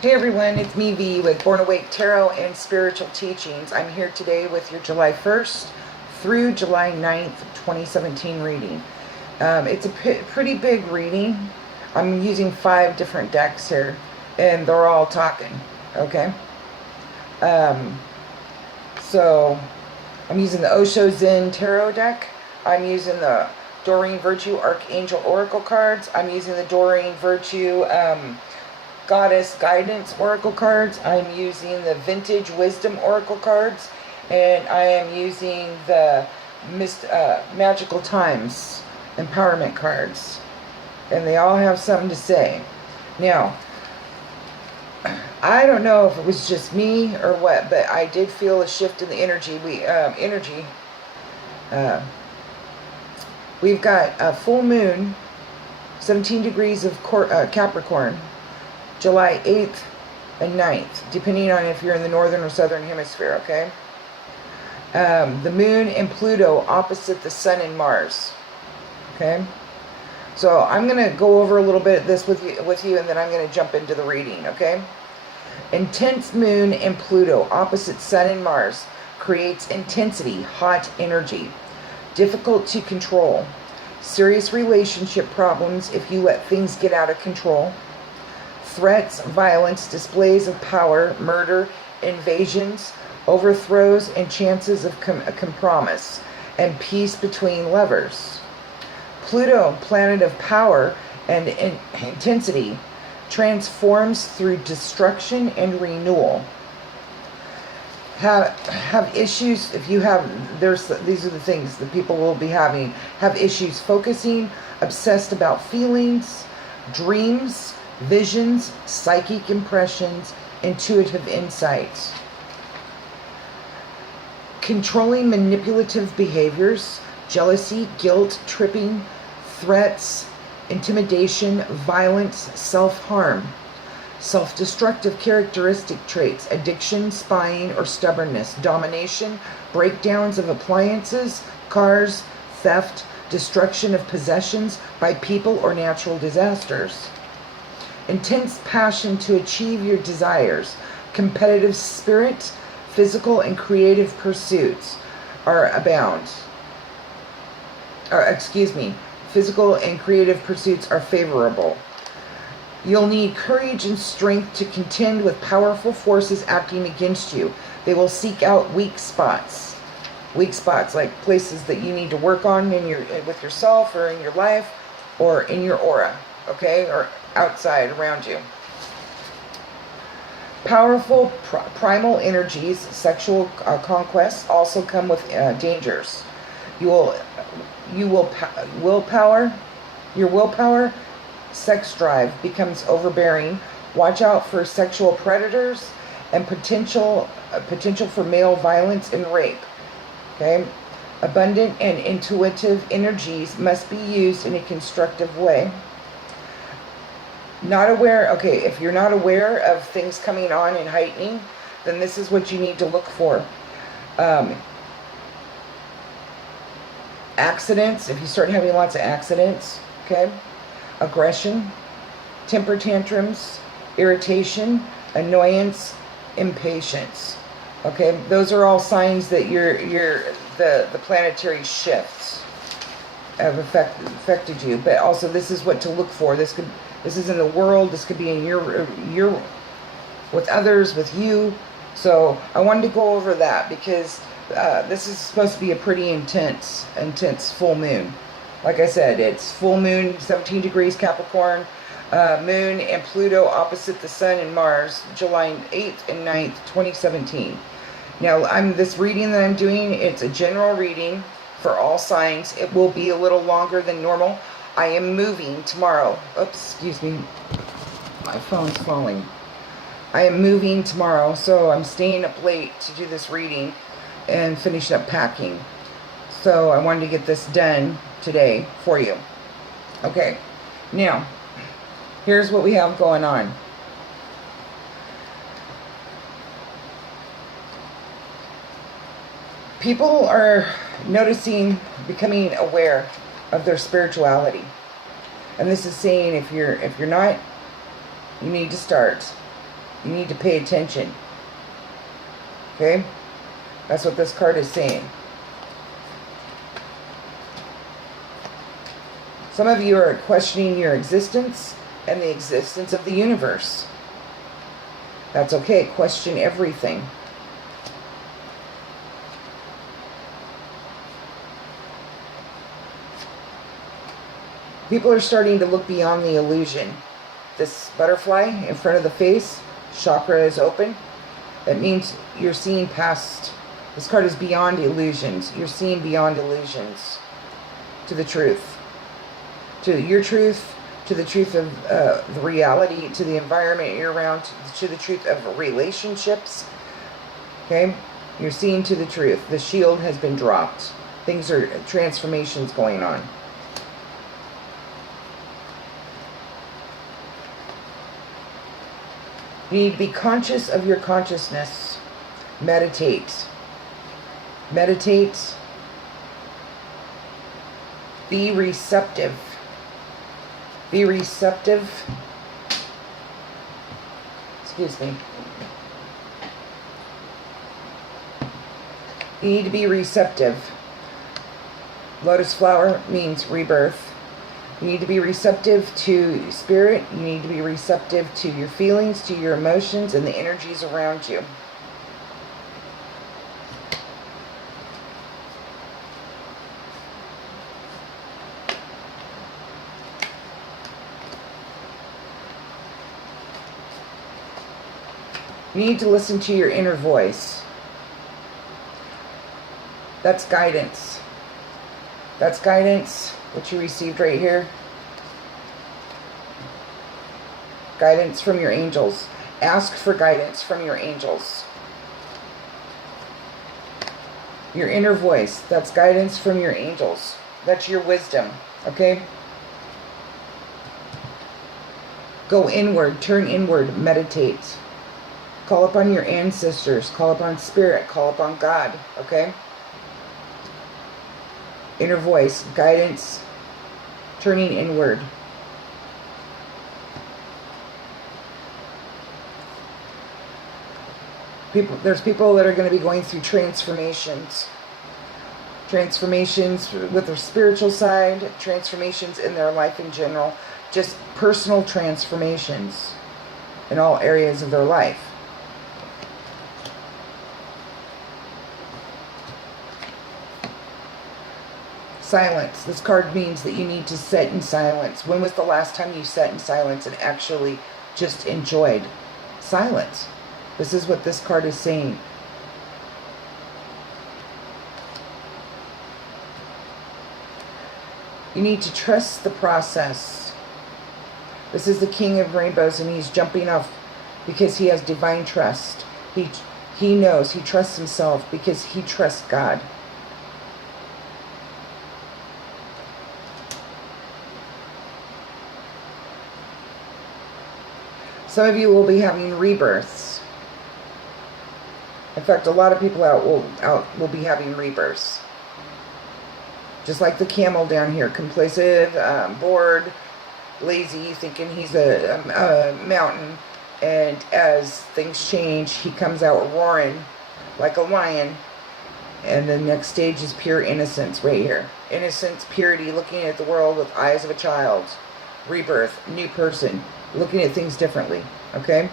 Hey everyone, it's me V with Born Awake Tarot and Spiritual Teachings. I'm here today with your July 1st through July 9th, 2017 reading. It's a pretty big reading. I'm using 5 different decks here and they're all talking, okay? So I'm using the OSHO Zen Tarot deck. I'm using the Doreen Virtue Archangel Oracle cards. I'm using the Doreen Virtue Goddess Guidance Oracle cards. I'm using the Vintage Wisdom Oracle cards. And I am using the Magical Times Empowerment cards. And they all have something to say. Now, I don't know if it was just me or what, but I did feel a shift in the energy. We've got a full moon, 17 degrees of Capricorn, July 8th and 9th, depending on if you're in the northern or southern hemisphere, okay? The moon and Pluto opposite the sun and Mars, okay? So I'm going to go over a little bit of this with you, and then I'm going to jump into the reading, okay? Intense moon and Pluto opposite sun and Mars creates intensity, hot energy, difficult to control, serious relationship problems if you let things get out of control, threats, violence, displays of power, murder, invasions, overthrows, and chances of compromise and peace between lovers. Pluto, planet of power and intensity, transforms through destruction and renewal. Have issues if you have, these are the things that people will be having. Have issues focusing, obsessed about feelings, dreams, visions, psychic impressions, intuitive insights. Controlling manipulative behaviors, jealousy, guilt, tripping, threats, intimidation, violence, self-harm. Self-destructive characteristic traits, addiction, spying, or stubbornness, domination, breakdowns of appliances, cars, theft, destruction of possessions by people or natural disasters. Intense passion to achieve your desires, competitive spirit, physical and creative pursuits are abound. Physical and creative pursuits are favorable. You'll need courage and strength to contend with powerful forces acting against you. They will seek out weak spots like places that you need to work on with yourself or in your life or in your aura, okay, or outside around you. Powerful primal energies, sexual conquests also come with dangers. Your willpower, sex drive becomes overbearing. Watch out for sexual predators and potential for male violence and rape. Okay, abundant and intuitive energies must be used in a constructive way. If you're not aware of things coming on and heightening, then this is what you need to look for. Accidents, if you start having lots of accidents, okay? Aggression, temper tantrums, irritation, annoyance, impatience. Okay, those are all signs that the planetary shifts have affected you. But also, this is what to look for. This is in the world. This could be in your with others, with you. So I wanted to go over that because this is supposed to be a pretty intense full moon. Like I said, it's full moon, 17 degrees Capricorn, moon and Pluto opposite the sun and Mars, July 8th and 9th, 2017. Now, this reading that I'm doing, it's a general reading for all signs. It will be a little longer than normal. I am moving tomorrow. Oops, excuse me. My phone's falling. I am moving tomorrow, so I'm staying up late to do this reading and finish up packing. So I wanted to get this done today for you. Okay, now, here's what we have going on. People are becoming aware of their spirituality. And this is saying if you're not, you need to start. You need to pay attention. Okay? That's what this card is saying. Some of you are questioning your existence and the existence of the universe. That's okay. Question everything. People are starting to look beyond the illusion. This butterfly in front of the face, chakra is open. That means you're seeing past. This card is beyond illusions. You're seeing beyond illusions to the truth. To your truth, to the truth of the reality, to the environment you're around, to the truth of relationships. Okay? You're seeing to the truth. The shield has been dropped. Things are, transformations going on. You need to be conscious of your consciousness. Meditate. Meditate. Be receptive. Be receptive. Excuse me. You need to be receptive. Lotus flower means rebirth. You need to be receptive to spirit. You need to be receptive to your feelings, to your emotions, and the energies around you. You need to listen to your inner voice. That's guidance. That's guidance, what you received right here. Guidance from your angels. Ask for guidance from your angels. Your inner voice, that's guidance from your angels. That's your wisdom, okay? Go inward, turn inward, meditate. Call upon your ancestors, call upon spirit, call upon God, okay? Inner voice, guidance, turning inward. There's people that are going to be going through transformations. Transformations with their spiritual side, transformations in their life in general, just personal transformations in all areas of their life. Silence. This card means that you need to sit in silence. When was the last time you sat in silence and actually just enjoyed silence? This is what this card is saying. You need to trust the process. This is the King of Rainbows, and he's jumping off because he has divine trust. He knows, he trusts himself because he trusts God. Some of you will be having rebirths. In fact, a lot of people will be having rebirths. Just like the camel down here, complacent, bored, lazy, thinking he's a mountain. And as things change, he comes out roaring like a lion. And the next stage is pure innocence right here. Innocence, purity, looking at the world with eyes of a child. Rebirth, new person, looking at things differently, okay?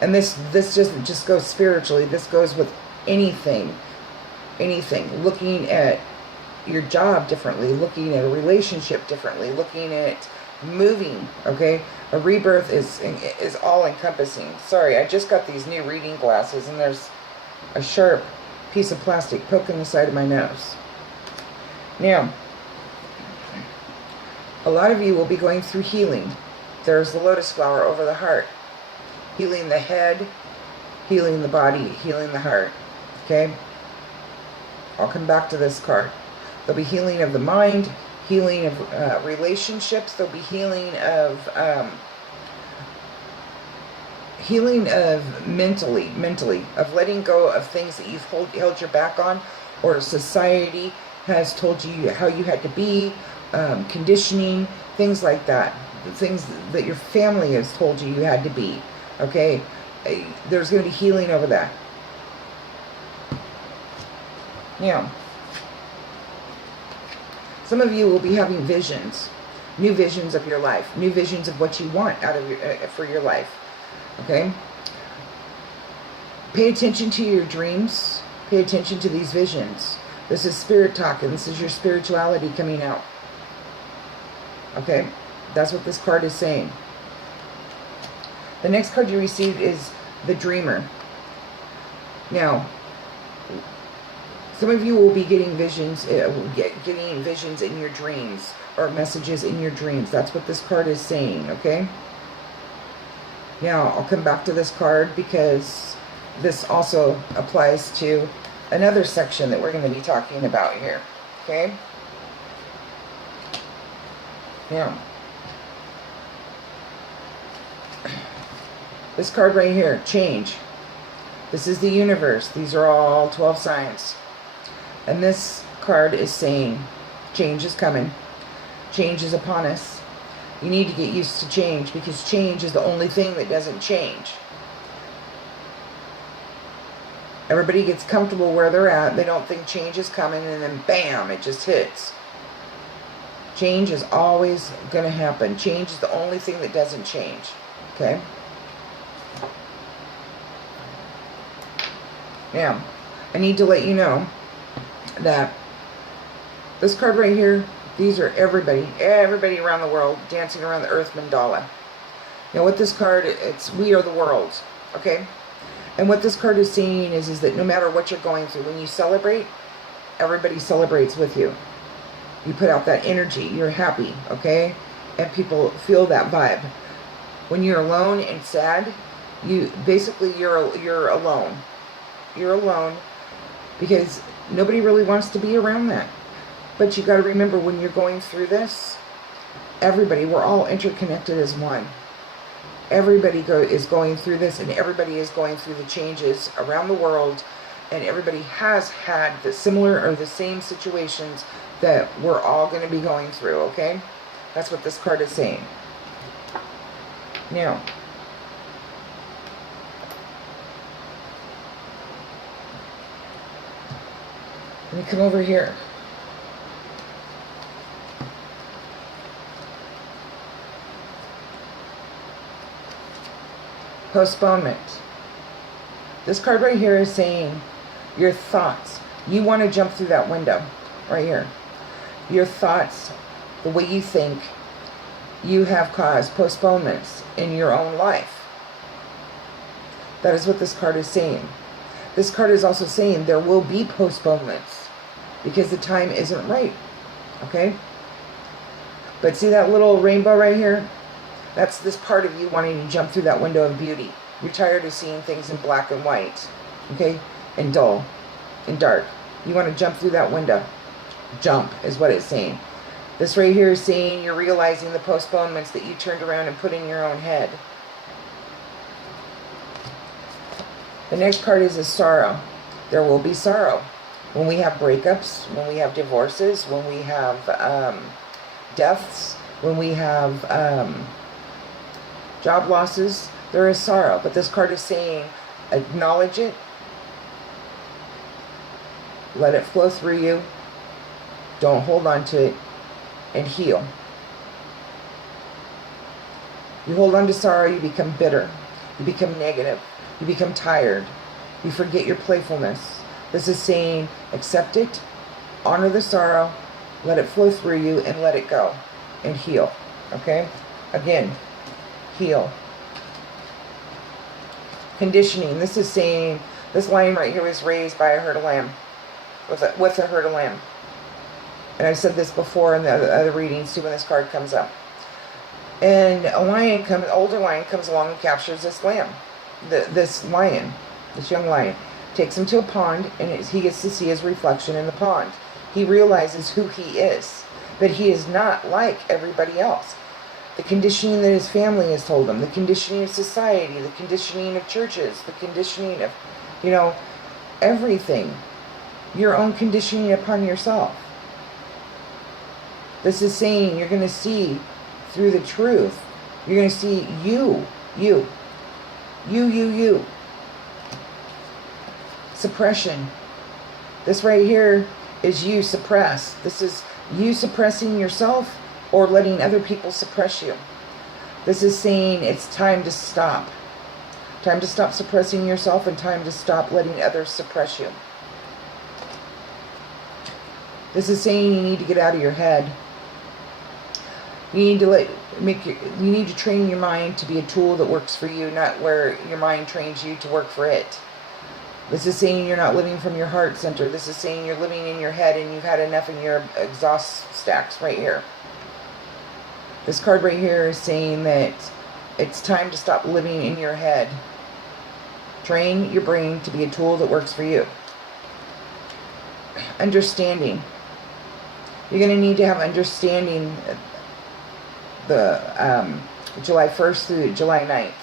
And this just goes spiritually. This goes with anything, looking at your job differently, looking at a relationship differently, looking at moving, okay? A rebirth is all encompassing. Sorry, I just got these new reading glasses and there's a sharp piece of plastic poking the side of my nose. Now, a lot of you will be going through healing. There's the lotus flower over the heart. Healing the head, healing the body, healing the heart. Okay? I'll come back to this card. There'll be healing of the mind, healing of relationships. There'll be healing of mentally, of letting go of things that you've held your back on, or society has told you how you had to be, conditioning, things like that. The things that your family has told you you had to be. Okay? There's going to be healing over that. Now, some of you will be having visions, new visions of your life, new visions of what you want out of your, for your life. Okay? Pay attention to your dreams. Pay attention to these visions. This is spirit talking. This is your spirituality coming out. Okay? That's what this card is saying. The next card you received is the Dreamer. Now, some of you will be getting visions, getting visions in your dreams, or messages in your dreams. That's what this card is saying, okay? Now, I'll come back to this card because this also applies to another section that we're going to be talking about here, okay? Now, this card right here, change. This is the universe. These are all 12 signs. And this card is saying change is coming. Change is upon us. You need to get used to change, because change is the only thing that doesn't change. Everybody gets comfortable where they're at. They don't think change is coming, and then bam, it just hits. Change is always going to happen. Change is the only thing that doesn't change. Okay? Now, I need to let you know that this card right here, these are everybody around the world dancing around the earth mandala. Now what this card, it's we are the world, okay? And what this card is saying is that no matter what you're going through, when you celebrate, everybody celebrates with you. You put out that energy, you're happy, okay? And people feel that vibe. When you're alone and sad, you're alone. You're alone because nobody really wants to be around that. But you got to remember, when you're going through this, everybody, we're all interconnected as one. Everybody is going through this, and everybody is going through the changes around the world, and everybody has had the similar or the same situations that we're all going to be going through, okay? That's what this card is saying. Now, let me come over here. Postponement. This card right here is saying your thoughts. You want to jump through that window right here. Your thoughts, the way you think, you have caused postponements in your own life. That is what this card is saying. This card is also saying there will be postponements because the time isn't right. Okay? But see that little rainbow right here? That's this part of you wanting to jump through that window of beauty. You're tired of seeing things in black and white. Okay? And dull. And dark. You want to jump through that window. Jump is what it's saying. This right here is saying you're realizing the postponements that you turned around and put in your own head. The next card is a sorrow. There will be sorrow. When we have breakups, when we have divorces, when we have deaths, when we have job losses, there is sorrow. But this card is saying acknowledge it. Let it flow through you. Don't hold on to it. And heal. You hold on to sorrow, you become bitter. You become negative. You become tired. You forget your playfulness. This is saying accept it, honor the sorrow, let it flow through you, and let it go. And heal. Okay? Again, heal. Conditioning. This is saying this lion right here was raised by a herd of lamb. With a herd of lamb. And I've said this before in the other readings too when this card comes up. And a lion older lion comes along and captures this lamb. This young lion. Takes him to a pond, and he gets to see his reflection in the pond. He realizes who he is. But he is not like everybody else. The conditioning that his family has told him, the conditioning of society, the conditioning of churches, the conditioning of, everything. Your own conditioning upon yourself. This is saying you're going to see through the truth. You're going to see you. You. Suppression. This right here is you suppressed. This is you suppressing yourself or letting other people suppress you. This is saying it's time to stop. Time to stop suppressing yourself and time to stop letting others suppress you. This is saying you need to get out of your head. You need to you need to train your mind to be a tool that works for you, not where your mind trains you to work for it. This is saying you're not living from your heart center. This is saying you're living in your head and you've had enough in your exhaust stacks right here. This card right here is saying that it's time to stop living in your head. Train your brain to be a tool that works for you. Understanding. You're going to need to have understanding the July 1st through July 9th.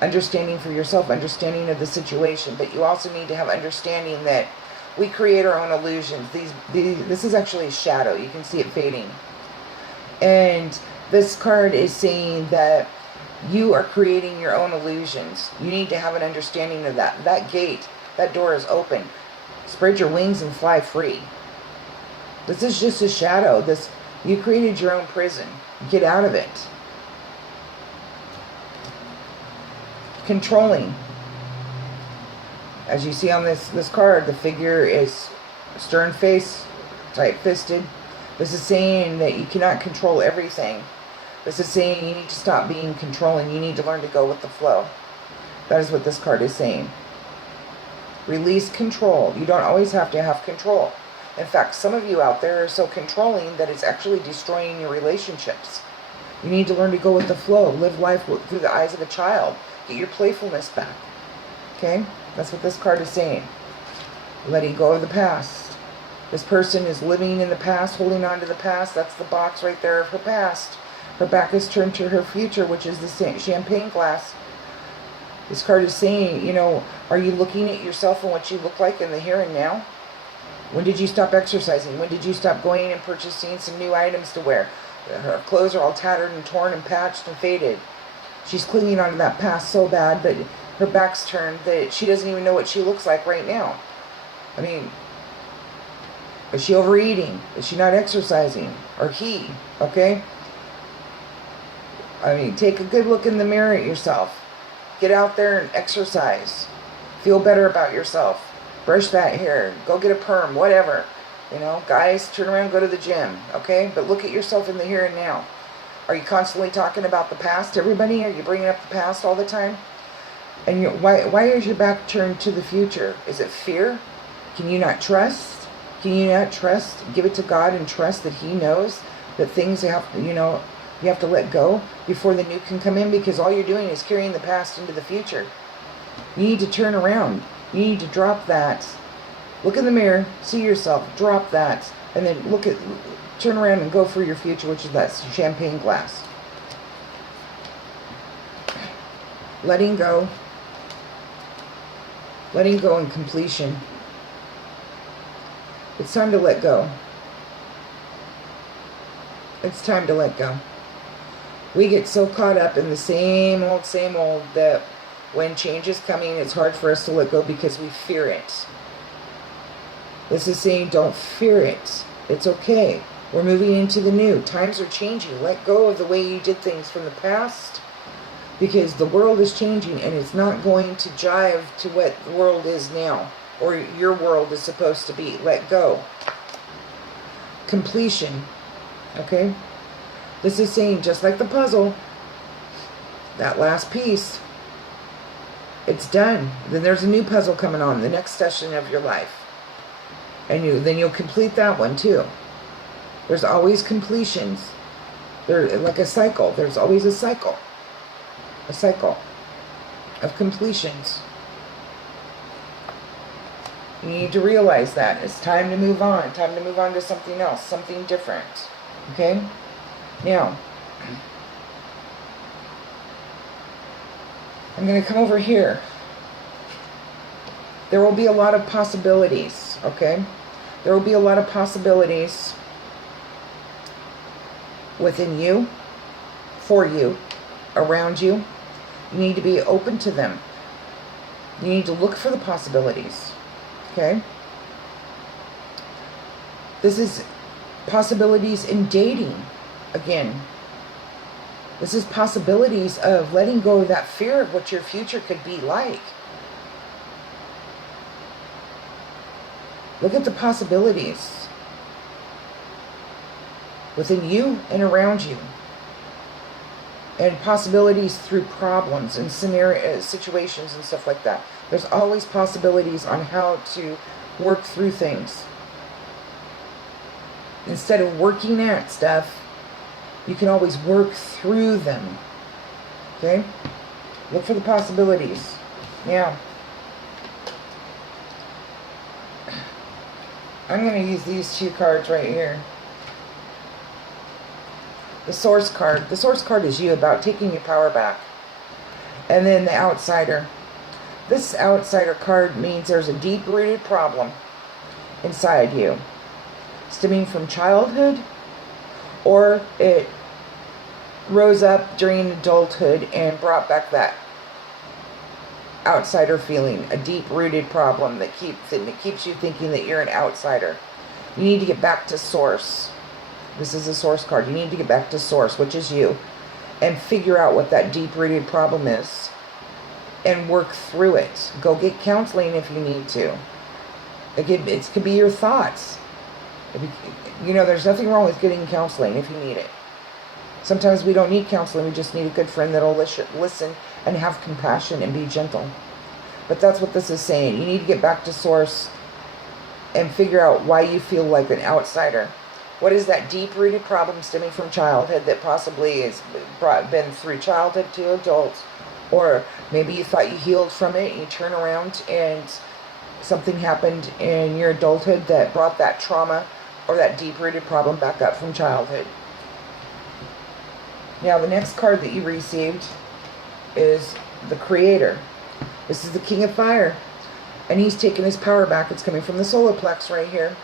Understanding for yourself, understanding of the situation, but you also need to have understanding that we create our own illusions. This is actually a shadow. You can see it fading. And this card is saying that you are creating your own illusions. You need to have an understanding of that. That gate, that door is open. Spread your wings and fly free. This is just a shadow. You created your own prison. Get out of it. Controlling. As you see on this card, the figure is stern face, tight-fisted. This is saying that you cannot control everything. This is saying you need to stop being controlling. You need to learn to go with the flow. That is what this card is saying. Release control. You don't always have to have control. In fact, some of you out there are so controlling that it's actually destroying your relationships. You need to learn to go with the flow. Live life through the eyes of a child. Get your playfulness back. Okay? That's what this card is saying. Letting go of the past. This person is living in the past, holding on to the past. That's the box right there of her past. Her back is turned to her future, which is the same champagne glass. This card is saying, are you looking at yourself and what you look like in the here and now? When did you stop exercising? When did you stop going and purchasing some new items to wear? Her clothes are all tattered and torn and patched and faded. She's clinging onto that past so bad, but her back's turned that she doesn't even know what she looks like right now. I mean, is she overeating? Is she not exercising? Or he? Okay? I mean, take a good look in the mirror at yourself. Get out there and exercise. Feel better about yourself. Brush that hair. Go get a perm. Whatever. Guys, turn around, go to the gym. Okay? But look at yourself in the here and now. Are you constantly talking about the past, everybody? Are you bringing up the past all the time? And why is your back turned to the future? Is it fear? Can you not trust? Can you not trust? Give it to God and trust that He knows that things you have to let go before the new can come in, because all you're doing is carrying the past into the future. You need to turn around. You need to drop that. Look in the mirror, see yourself, drop that, and then turn around and go for your future, which is that champagne glass. Letting go. Letting go and completion. It's time to let go. It's time to let go. We get so caught up in the same old that when change is coming, it's hard for us to let go because we fear it. This is saying don't fear it. It's okay. We're moving into the new. Times are changing. Let go of the way you did things from the past, because the world is changing and it's not going to jive to what the world is now, or your world is supposed to be. Let go. Completion. Okay? This is saying, just like the puzzle, that last piece, it's done. Then there's a new puzzle coming on, the next session of your life. And then you'll complete that one too. There's always completions. They're like a cycle. There's always a cycle. A cycle of completions. You need to realize that. It's time to move on. Time to move on to something else. Something different. Okay? Now, I'm going to come over here. There will be a lot of possibilities. Okay? There will be a lot of possibilities within you, for you, around you. You need to be open to them. You need to look for the possibilities. Okay? This is possibilities in dating. Again, this is possibilities of letting go of that fear of what your future could be like. Look at the possibilities within you and around you. And possibilities through problems and situations and stuff like that. There's always possibilities on how to work through things. Instead of working at stuff, you can always work through them. Okay? Look for the possibilities. Now, I'm going to use these two cards right here. The Source card. The Source card is you, about taking your power back. And then the Outsider. This Outsider card means there's a deep-rooted problem inside you, stemming from childhood, or it rose up during adulthood and brought back that outsider feeling, a deep-rooted problem that keeps you thinking that you're an outsider. You need to get back to Source. This is a Source card. You need to get back to Source, which is you, and figure out what that deep-rooted problem is and work through it. Go get counseling if you need to. It could be your thoughts. You know, there's nothing wrong with getting counseling if you need it. Sometimes we don't need counseling. We just need a good friend that'll listen and have compassion and be gentle. But that's what this is saying. You need to get back to Source and figure out why you feel like an outsider. What is that deep-rooted problem stemming from childhood that possibly has been through childhood to adults? Or maybe you thought you healed from it and you turn around and something happened in your adulthood that brought that trauma or that deep-rooted problem back up from childhood. Now, the next card that you received is the Creator. This is the King of Fire. And he's taking his power back. It's coming from the solar plex right here.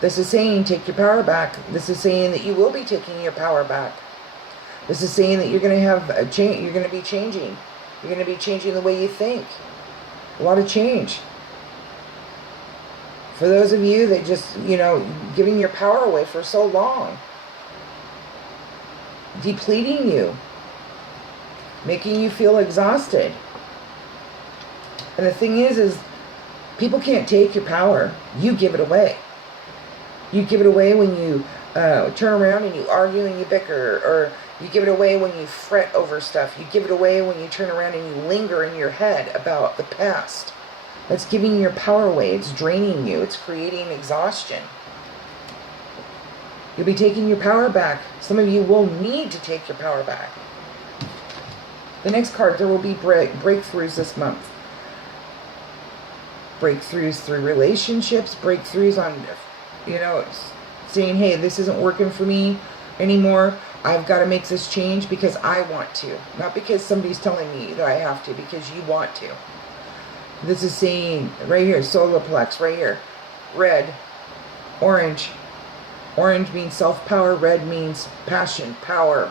This is saying, take your power back. This is saying that you will be taking your power back. This is saying that you're going to have a change. You're going to be changing. You're going to be changing the way you think. A lot of change. For those of you that just, you know, giving your power away for so long. Depleting you. Making you feel exhausted. And the thing is people can't take your power. You give it away. You give it away when you turn around and you argue and you bicker, or you give it away when you fret over stuff. You give it away when you turn around and you linger in your head about the past. That's giving your power away. It's draining you. It's creating exhaustion. You'll be taking your power back. Some of you will need to take your power back. The next card, there will be breakthroughs this month. Breakthroughs through relationships, breakthroughs on, you know, saying, hey, this isn't working for me anymore. I've got to make this change because I want to. Not because somebody's telling me that I have to, because you want to. This is saying, right here, solar plex, right here. Red, orange. Orange means self-power. Red means passion, power,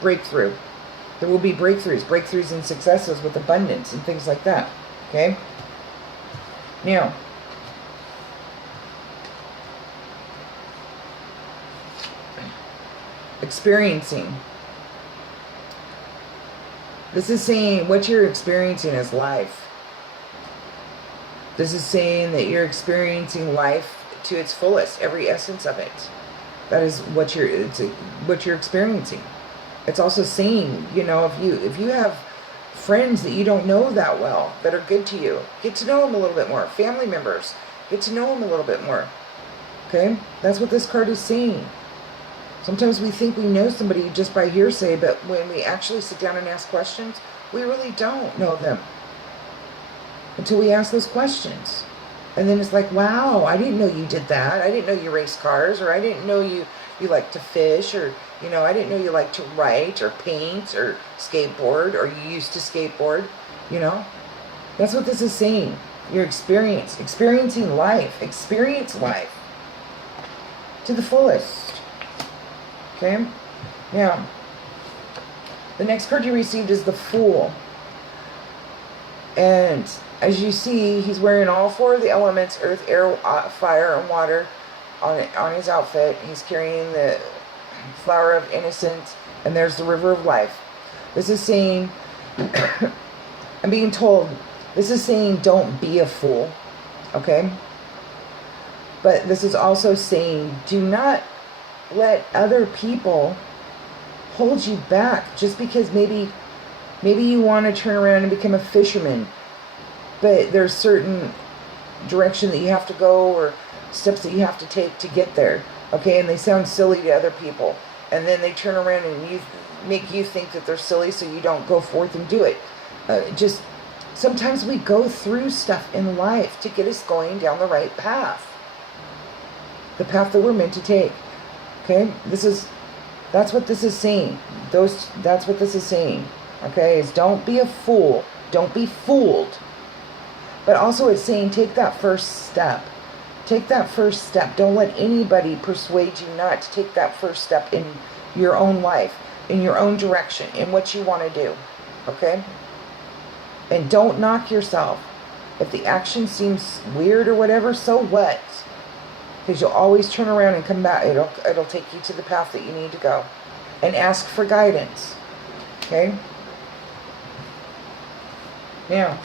breakthrough. There will be breakthroughs and successes with abundance and things like that. Okay? Now, experiencing. This is saying what you're experiencing is life. This is saying that you're experiencing life to its fullest, every essence of it. That is what you're experiencing. It's also saying, you know, if you have friends that you don't know that well, that are good to you, get to know them a little bit more. Family members, get to know them a little bit more. Okay? That's what this card is saying. Sometimes we think we know somebody just by hearsay, but when we actually sit down and ask questions, we really don't know them until we ask those questions. And then it's like, wow, I didn't know you did that. I didn't know you race cars, or I didn't know you like to fish, or, you know, I didn't know you like to write or paint or skateboard, or you used to skateboard, you know. That's what this is saying. Your experiencing life. Experience life to the fullest. Okay? Now, The next card you received is the Fool. And as you see, he's wearing all four of the elements, earth, air, fire, and water on his outfit. He's carrying the flower of innocence, and there's the river of life. This is saying, I'm being told, this is saying don't be a fool, okay? But this is also saying do not let other people hold you back just because maybe you want to turn around and become a fisherman, but there's certain direction that you have to go or steps that you have to take to get there, okay? And they sound silly to other people, and then they turn around and make you think that they're silly, so you don't go forth and do it. Just sometimes we go through stuff in life to get us going down the right path, the path that we're meant to take, okay? That's what this is saying. That's what this is saying, okay? Is don't be a fool. Don't be fooled. But also it's saying take that first step. Take that first step. Don't let anybody persuade you not to take that first step in your own life, in your own direction, in what you want to do, okay? And don't knock yourself. If the action seems weird or whatever, so what? Because you'll always turn around and come back. It'll take you to the path that you need to go. And ask for guidance. Okay? Now,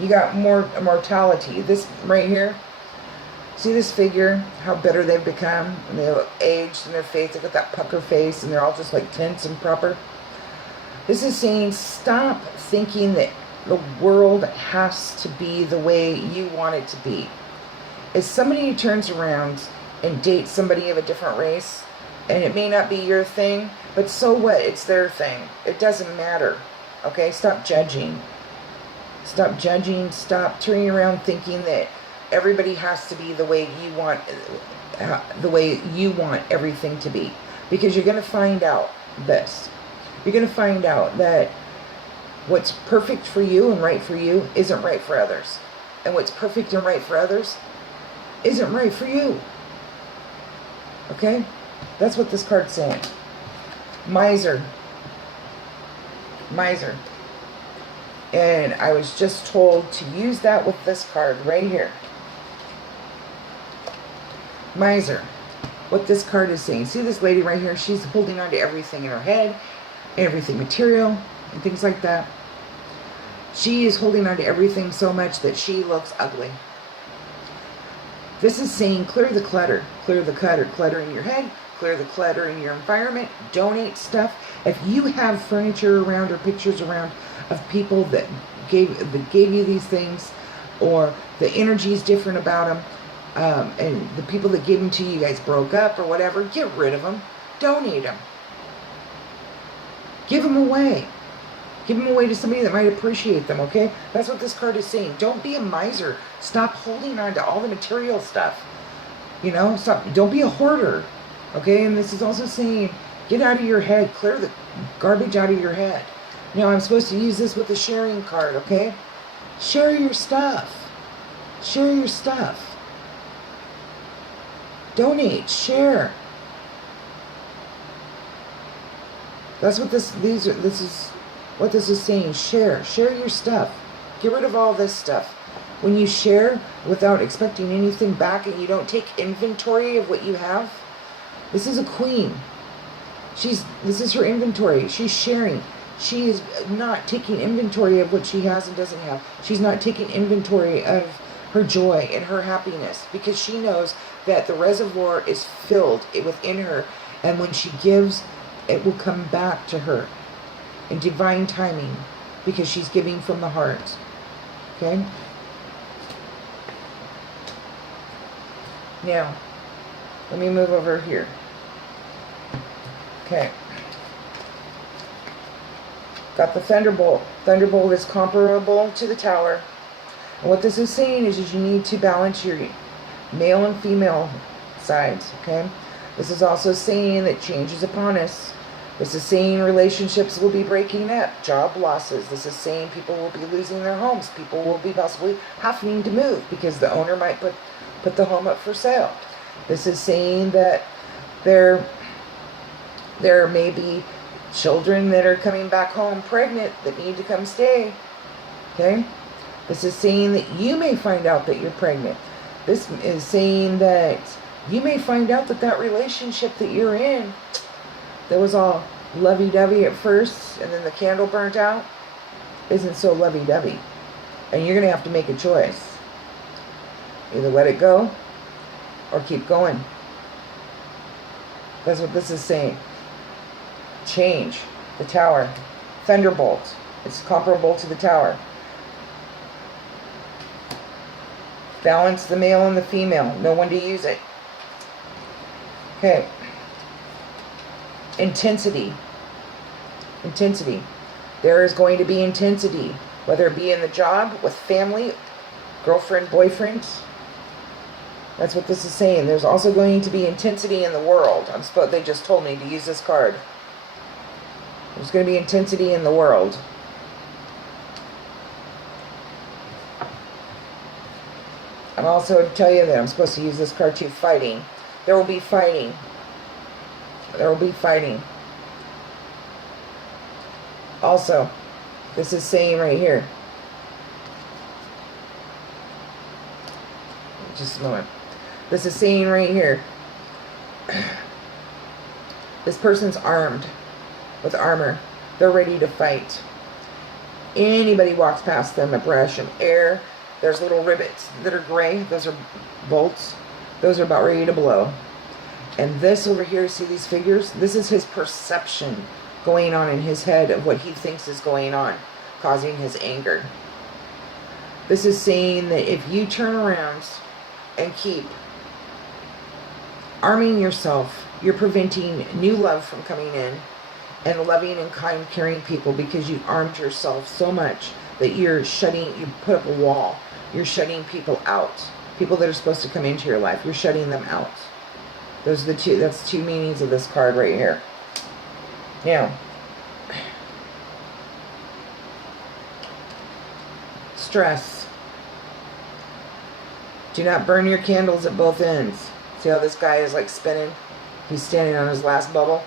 you got more immortality. This right here, see this figure, how bitter they've become, and they look aged in their face. They got that pucker face, and they're all just like tense and proper. This is saying stop thinking that the world has to be the way you want it to be. If somebody turns around and dates somebody of a different race, and it may not be your thing, but so what? It's their thing. It doesn't matter. Okay? Stop judging. Stop judging. Stop turning around thinking that everybody has to be the way you want everything to be. Because you're going to find out this. You're going to find out that what's perfect for you and right for you isn't right for others. And what's perfect and right for others isn't right for you. Okay? That's what this card's saying. Miser. Miser. And I was just told to use that with this card right here. Miser. What this card is saying. See this lady right here? She's holding on to everything in her head, everything material, and things like that. She is holding on to everything so much that she looks ugly. This is saying clear the clutter. Clear the clutter in your head. Clear the clutter in your environment. Donate stuff. If you have furniture around or pictures around of people that gave you these things, or the energy is different about them, and the people that gave them to you guys broke up or whatever, get rid of them. Donate them. Give them away. Give them away to somebody that might appreciate them, okay? That's what this card is saying. Don't be a miser. Stop holding on to all the material stuff. You know, stop. Don't be a hoarder, okay? And this is also saying, get out of your head. Clear the garbage out of your head. Now, I'm supposed to use this with the sharing card, okay? Share your stuff. Share your stuff. Donate. Share. That's what this is what this is saying. Share your stuff. Get rid of all this stuff. When you share without expecting anything back, and you don't take inventory of what you have, this is a queen. This is her inventory. She's sharing. She is not taking inventory of what she has and doesn't have. She's not taking inventory of her joy and her happiness, because she knows that the reservoir is filled within her, and when she gives, it will come back to her in divine timing, because she's giving from the heart. Okay? Now, let me move over here. Okay. Got the Thunderbolt. Thunderbolt is comparable to the Tower. And what this is saying is you need to balance your male and female sides. Okay? This is also saying that change is upon us. This is saying relationships will be breaking up, job losses. This is saying people will be losing their homes. People will be possibly having to move because the owner might put the home up for sale. This is saying that There may be children that are coming back home pregnant that need to come stay. Okay? This is saying that you may find out that you're pregnant. This is saying that you may find out that that relationship that you're in, that was all lovey-dovey at first, and then the candle burnt out, isn't so lovey-dovey. And you're going to have to make a choice. Either let it go, or keep going. That's what this is saying. Change. The tower. Thunderbolt. It's comparable to the tower. Balance the male and the female. Know when to use it. Okay. Intensity. Intensity. There is going to be intensity. Whether it be in the job, with family, girlfriend, boyfriend. That's what this is saying. There's also going to be intensity in the world. They just told me to use this card. There's going to be intensity in the world. I'm also to tell you that I'm supposed to use this card too. Fighting. There will be fighting. There will be fighting. Also, this is saying right here. Just a moment. This is saying right here. This person's armed with armor. They're ready to fight. Anybody walks past them, a brush of air. There's little rivets that are gray. Those are bolts. Those are about ready to blow. And this over here, see these figures? This is his perception going on in his head of what he thinks is going on, causing his anger. This is saying that if you turn around and keep arming yourself, you're preventing new love from coming in and loving and kind, caring people, because you armed yourself so much that you put up a wall. You're shutting people out. People that are supposed to come into your life, you're shutting them out. Those are that's two meanings of this card right here. Now, stress. Do not burn your candles at both ends. See how this guy is like spinning? He's standing on his last bubble.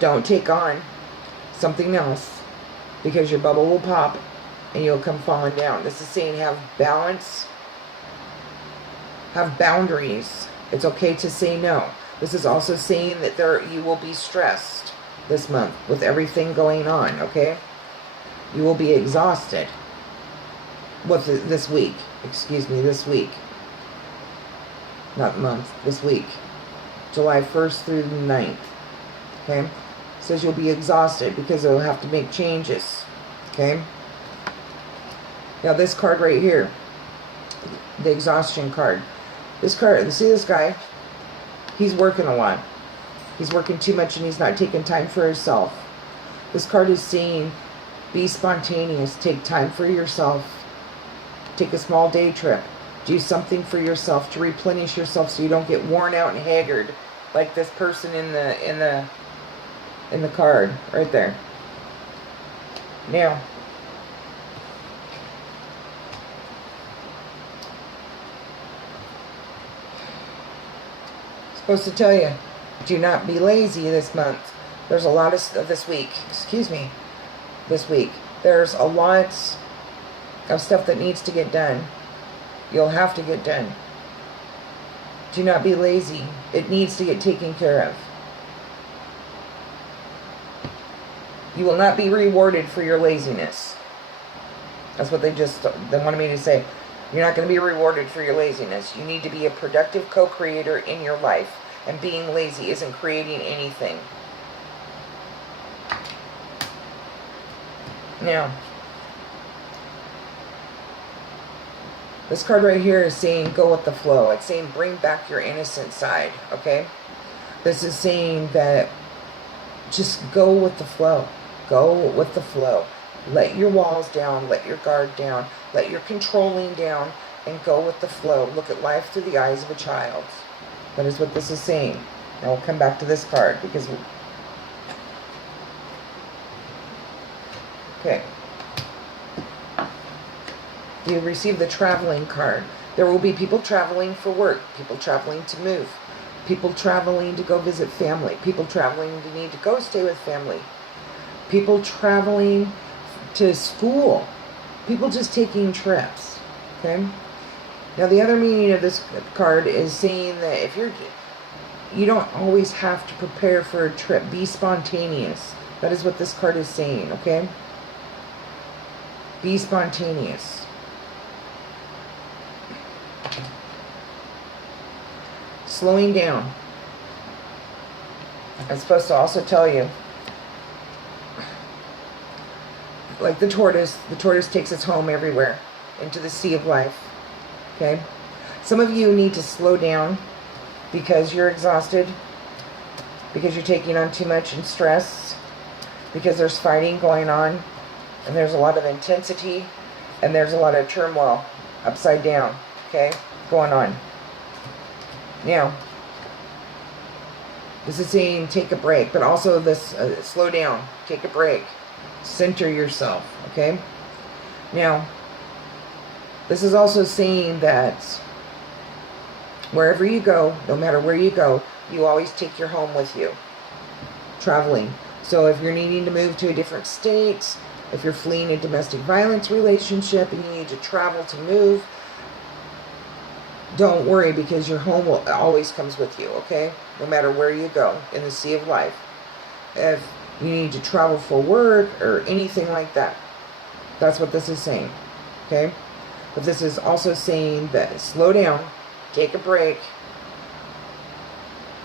Don't take on something else, because your bubble will pop and you'll come falling down. This is saying have balance, have boundaries. It's okay to say no. This is also saying that you will be stressed this month with everything going on, okay? You will be exhausted this week. Excuse me, this week. Not month, this week. July 1st through the 9th. Okay? It says you'll be exhausted because they'll have to make changes. Okay? Now this card right here, the exhaustion card. This card, see this guy? He's working a lot. He's working too much and he's not taking time for himself. This card is saying, be spontaneous. Take time for yourself. Take a small day trip. Do something for yourself to replenish yourself so you don't get worn out and haggard like this person in the card right there. Now, supposed to tell you, do not be lazy this month. There's a lot of this week. Excuse me. This week. There's a lot of stuff that needs to get done. You'll have to get done. Do not be lazy. It needs to get taken care of. You will not be rewarded for your laziness. That's what they wanted me to say. You're not going to be rewarded for your laziness. You need to be a productive co-creator in your life. And being lazy isn't creating anything. Now, this card right here is saying go with the flow. It's saying bring back your innocent side, okay? This is saying that just go with the flow. Go with the flow. Let your walls down. Let your guard down. Let your controlling down and go with the flow. Look at life through the eyes of a child. That is what this is saying. Now we'll come back to this card because... Okay. You receive the traveling card. There will be people traveling for work, people traveling to move, People traveling to go visit family. People traveling to need to go stay with family. People traveling to school. People just taking trips. Okay? Now the other meaning of this card is saying that if you don't always have to prepare for a trip. Be spontaneous. That is what this card is saying, okay? Be spontaneous. Slowing down. I'm supposed to also tell you, like the tortoise takes its home everywhere, into the sea of life, okay? Some of you need to slow down because you're exhausted, because you're taking on too much in stress, because there's fighting going on, and there's a lot of intensity, and there's a lot of turmoil upside down, okay, going on. Now, this is saying take a break, but also this slow down, take a break, center yourself, okay? Now, this is also saying that wherever you go, no matter where you go, you always take your home with you. Traveling. So if you're needing to move to a different state, if you're fleeing a domestic violence relationship and you need to travel to move, don't worry, because your home always comes with you, okay? No matter where you go in the sea of life. If you need to travel for work or anything like that, that's what this is saying, okay? But this is also saying that slow down, take a break.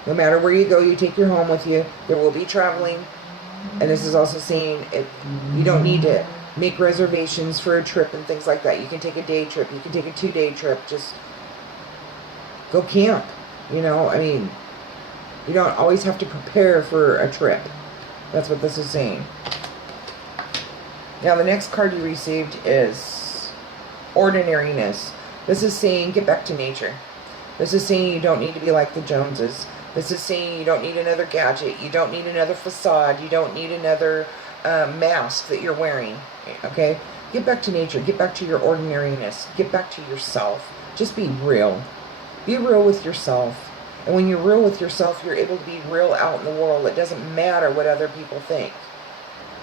No matter where you go, you take your home with you. There will be traveling. And this is also saying you don't need to make reservations for a trip and things like that. You can take a day trip. You can take a 2-day trip. Just go camp. You know, I mean, you don't always have to prepare for a trip. That's what this is saying. Now, the next card you received is ordinariness. This is saying get back to nature. This is saying you don't need to be like the Joneses. This is saying you don't need another gadget. You don't need another facade. You don't need another mask that you're wearing. Okay? Get back to nature. Get back to your ordinariness. Get back to yourself. Just be real. Be real with yourself. And when you're real with yourself, you're able to be real out in the world. It doesn't matter what other people think.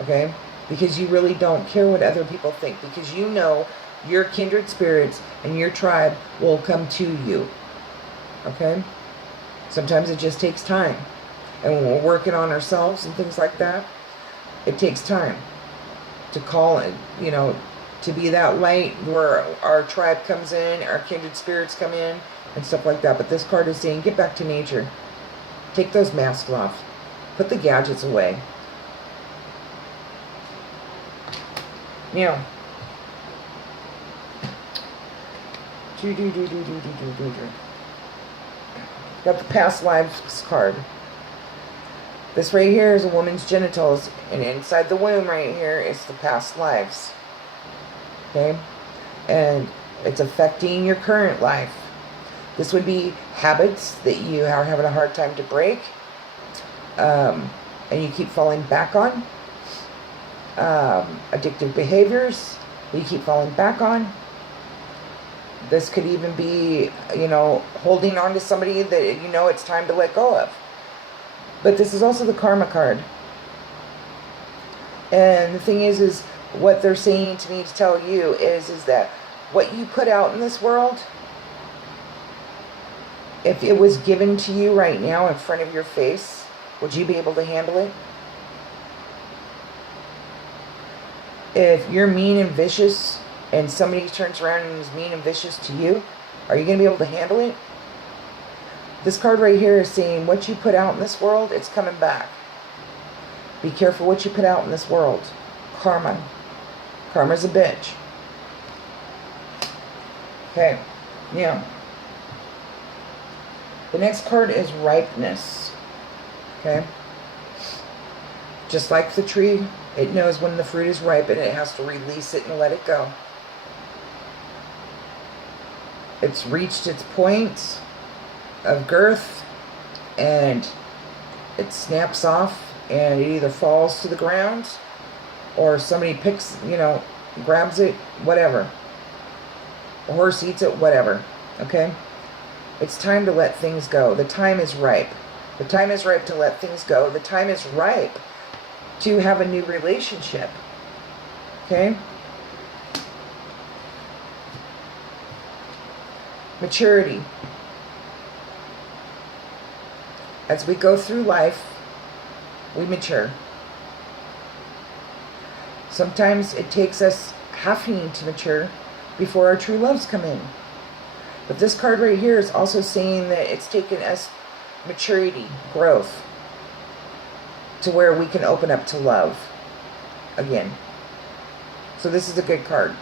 Okay? Because you really don't care what other people think. Because you know your kindred spirits and your tribe will come to you. Okay? Sometimes it just takes time. And when we're working on ourselves and things like that, it takes time to call it, you know, to be that light where our tribe comes in, our kindred spirits come in, and stuff like that. But this card is saying, get back to nature. Take those masks off. Put the gadgets away. Now, got the past lives card. This right here is a woman's genitals, and inside the womb right here is the past lives. Okay? And it's affecting your current life. This would be habits that you are having a hard time to break, and you keep falling back on. Addictive behaviors that you keep falling back on. This could even be, you know, holding on to somebody that you know it's time to let go of. But this is also the karma card. And the thing is what they're saying to me to tell you is that what you put out in this world, if it was given to you right now in front of your face, would you be able to handle it? If you're mean and vicious and somebody turns around and is mean and vicious to you, are you going to be able to handle it? This card right here is saying what you put out in this world, it's coming back. Be careful what you put out in this world. Karma. Karma's a bitch. Okay. Now, the next card is ripeness. Okay. Just like the tree, it knows when the fruit is ripe and it has to release it and let it go. It's reached its point of girth and it snaps off and it either falls to the ground or somebody picks, you know, grabs it, whatever. A horse eats it, whatever. Okay? It's time to let things go. The time is ripe. The time is ripe to let things go. The time is ripe to have a new relationship. Okay? Maturity. As we go through life, we mature. Sometimes it takes us having to mature before our true loves come in. But this card right here is also saying that it's taken us maturity, growth, to where we can open up to love again. So this is a good card.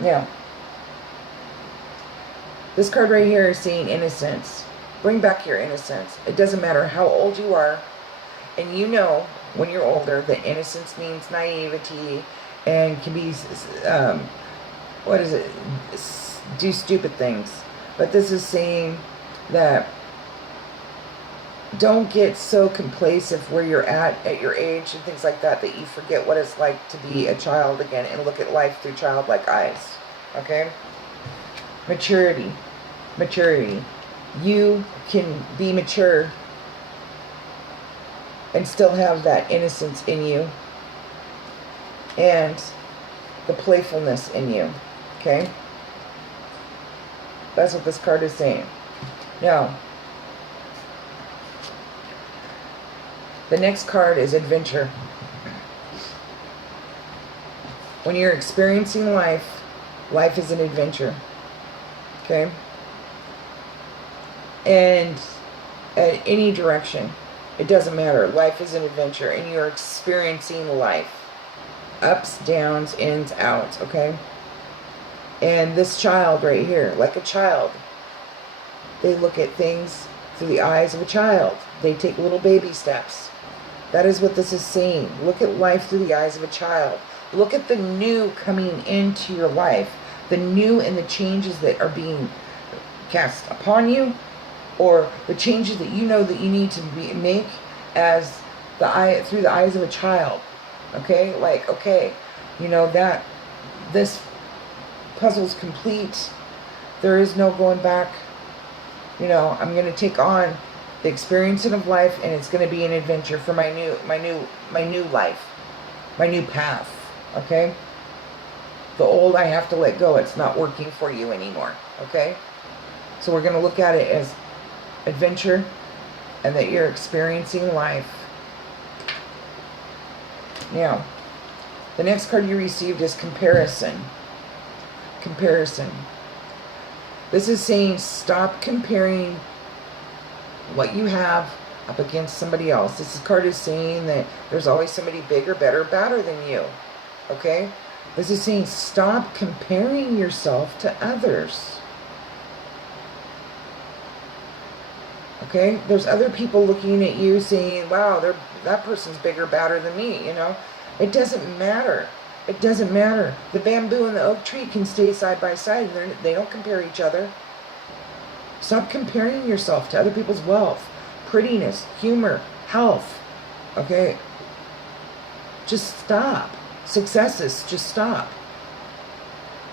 Now, this card right here is saying innocence. Bring back your innocence. It doesn't matter how old you are, and you know when you're older that innocence means naivety and can be, what is it, do stupid things. But this is saying that don't get so complacent where you're at your age and things like that, that you forget what it's like to be a child again and look at life through childlike eyes. Okay? Maturity. Maturity. You can be mature and still have that innocence in you and the playfulness in you. Okay? That's what this card is saying. Now, the next card is adventure. When you're experiencing life, life is an adventure. Okay? And at any direction, it doesn't matter. Life is an adventure, and you're experiencing life. Ups, downs, ins, outs, okay? And this child right here, like a child, they look at things through the eyes of a child. They take little baby steps. That is what this is saying. Look at life through the eyes of a child. Look at the new coming into your life. The new and the changes that are being cast upon you, or the changes that you know that you need to make as through the eyes of a child. Okay? Like, okay, you know that this puzzle's complete. There is no going back. You know, I'm going to take on the experiencing of life, and it's going to be an adventure for my new life, my new path. Okay? The old I have to let go. It's not working for you anymore. Okay? So we're going to look at it as adventure, and that you're experiencing life. Now, the next card you received is comparison. Comparison. This is saying stop comparing what you have up against somebody else. This card is saying that there's always somebody bigger, better, badder than you. Okay? This is saying stop comparing yourself to others. Okay? There's other people looking at you saying, wow, that person's bigger, badder than me, you know? It doesn't matter. It doesn't matter. The bamboo and the oak tree can stay side by side, and they don't compare each other. Stop comparing yourself to other people's wealth, prettiness, humor, health. Okay? Just stop. Successes, just stop.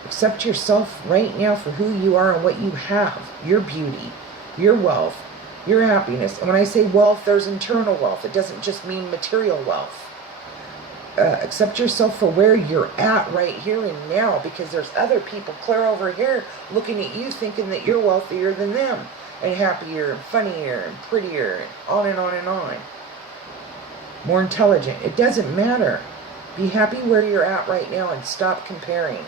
Accept yourself right now for who you are and what you have. Your beauty, your wealth, your happiness. And when I say wealth, there's internal wealth. It doesn't just mean material wealth. Accept yourself for where you're at right here and now, because there's other people clear over here looking at you thinking that you're wealthier than them, and happier and funnier and prettier and on and on and on. More intelligent. It doesn't matter. Be happy where you're at right now and stop comparing.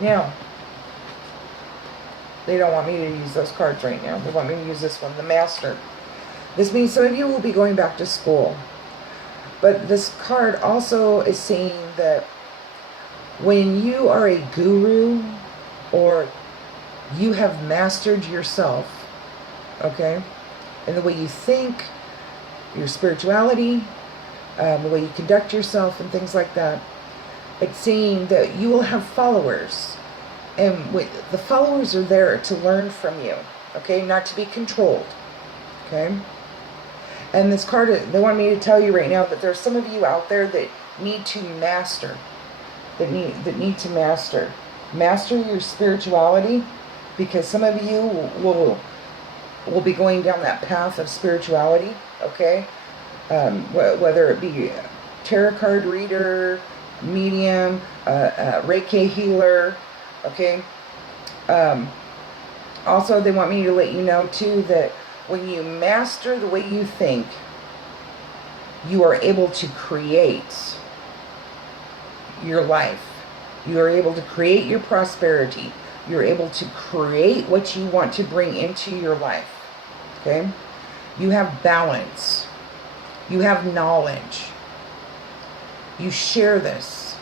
Now, they don't want me to use those cards right now. They want me to use this one, the Master. This means some of you will be going back to school. But this card also is saying that when you are a guru, or you have mastered yourself, okay, and the way you think, your spirituality, the way you conduct yourself and things like that, it's saying that you will have followers. And the followers are there to learn from you, okay, not to be controlled, okay? And this card, they want me to tell you right now that there's some of you out there that need to master, that need to master your spirituality, because some of you will be going down that path of spirituality, okay? Whether it be tarot card reader, medium, Reiki healer, okay? Also, they want me to let you know, too, that when you master the way you think, you are able to create your life. You are able to create your prosperity. You're able to create what you want to bring into your life, okay? You have balance. You have knowledge. You share this.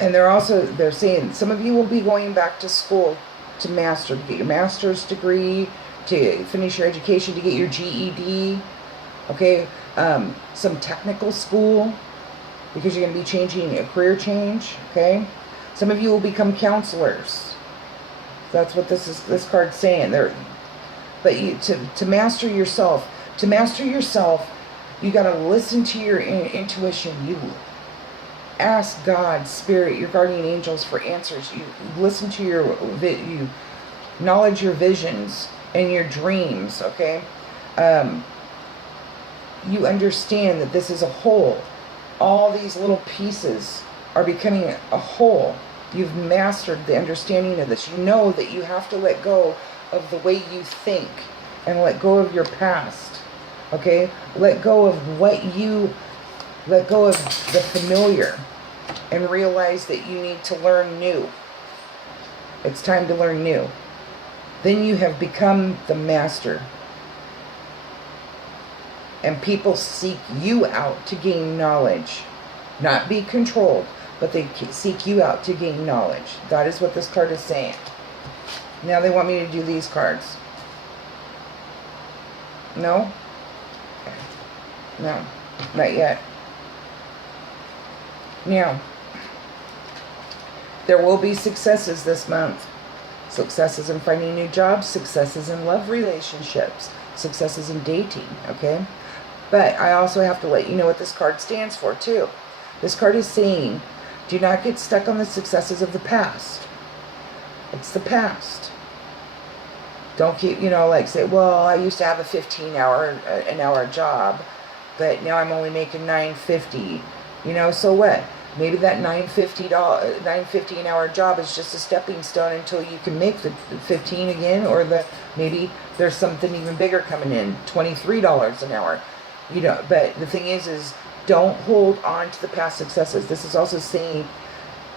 And they're saying some of you will be going back to school to master, to get your master's degree, to finish your education, to get your GED, okay? Some technical school, because you're going to be changing a career change, okay? Some of you will become counselors. That's what this card's saying. But to master yourself, you got to listen to your intuition. You ask God, Spirit, your guardian angels for answers. You listen to you acknowledge your visions and your dreams, okay? You understand that this is a whole. All these little pieces are becoming a whole. You've mastered the understanding of this. You know that you have to let go of the way you think and let go of your past, okay? Let go of the familiar and realize that you need to learn new. It's time to learn new. Then you have become the master. And people seek you out to gain knowledge. Not be controlled, but they seek you out to gain knowledge. That is what this card is saying. Now they want me to do these cards. No? Okay. No, not yet. Now, there will be successes this month. Successes in finding new jobs, successes in love relationships, successes in dating, okay? But I also have to let you know what this card stands for, too. This card is saying, do not get stuck on the successes of the past. It's the past. Don't keep, like say, well, I used to have a an hour job, but now I'm only making $9.50. So what? Maybe that $9.50 an hour job is just a stepping stone until you can make the 15 again, or maybe there's something even bigger coming in, $23 an hour. But the thing is don't hold on to the past successes. This is also saying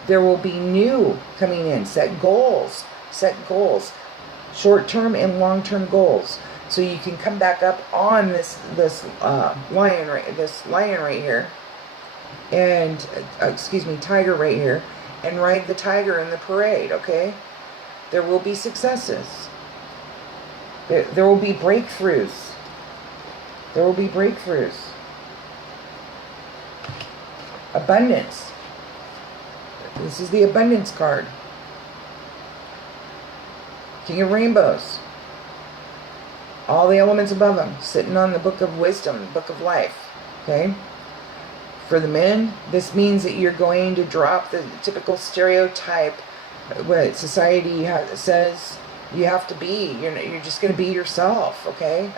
there will be new coming in. Set goals, short-term and long-term goals, so you can come back up on this lion right here, and tiger right here, and ride the tiger in the parade. Okay, there will be successes. There will be breakthroughs. There will be breakthroughs. Abundance. This is the abundance card. King of Rainbows. All the elements above him, sitting on the book of wisdom, book of life. Okay? For the men, this means that you're going to drop the typical stereotype, what society says you have to be. You're just going to be yourself, okay?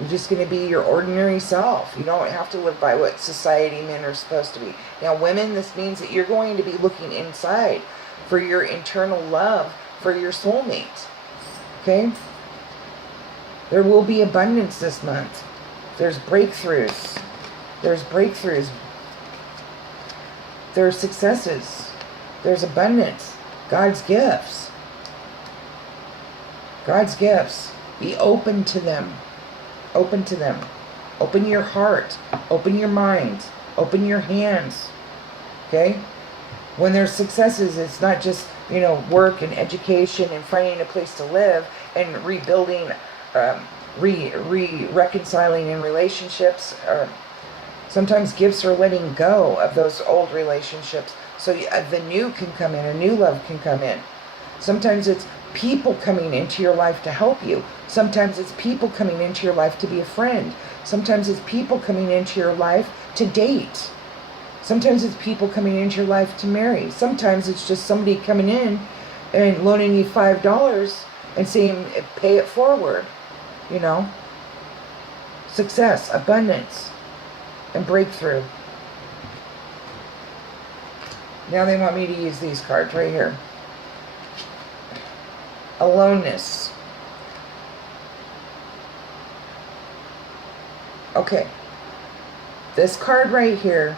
You're just going to be your ordinary self. You don't have to live by what society men are supposed to be. Now, women, this means that you're going to be looking inside for your internal love, for your soulmate. Okay? There will be abundance this month. There's breakthroughs. There's successes. There's abundance. God's gifts. Be open to them. Open to them. Open your heart. Open your mind. Open your hands. Okay? When there's successes, it's not just, work and education and finding a place to live and rebuilding, reconciling in relationships. Sometimes gifts are letting go of those old relationships so the new can come in, a new love can come in. Sometimes it's people coming into your life to help you. Sometimes it's people coming into your life to be a friend. Sometimes it's people coming into your life to date. Sometimes it's people coming into your life to marry. Sometimes it's just somebody coming in and loaning you $5 and saying, pay it forward, you know. Success, abundance, and breakthrough. Now they want me to use these cards right here. Aloneness. Okay. This card right here,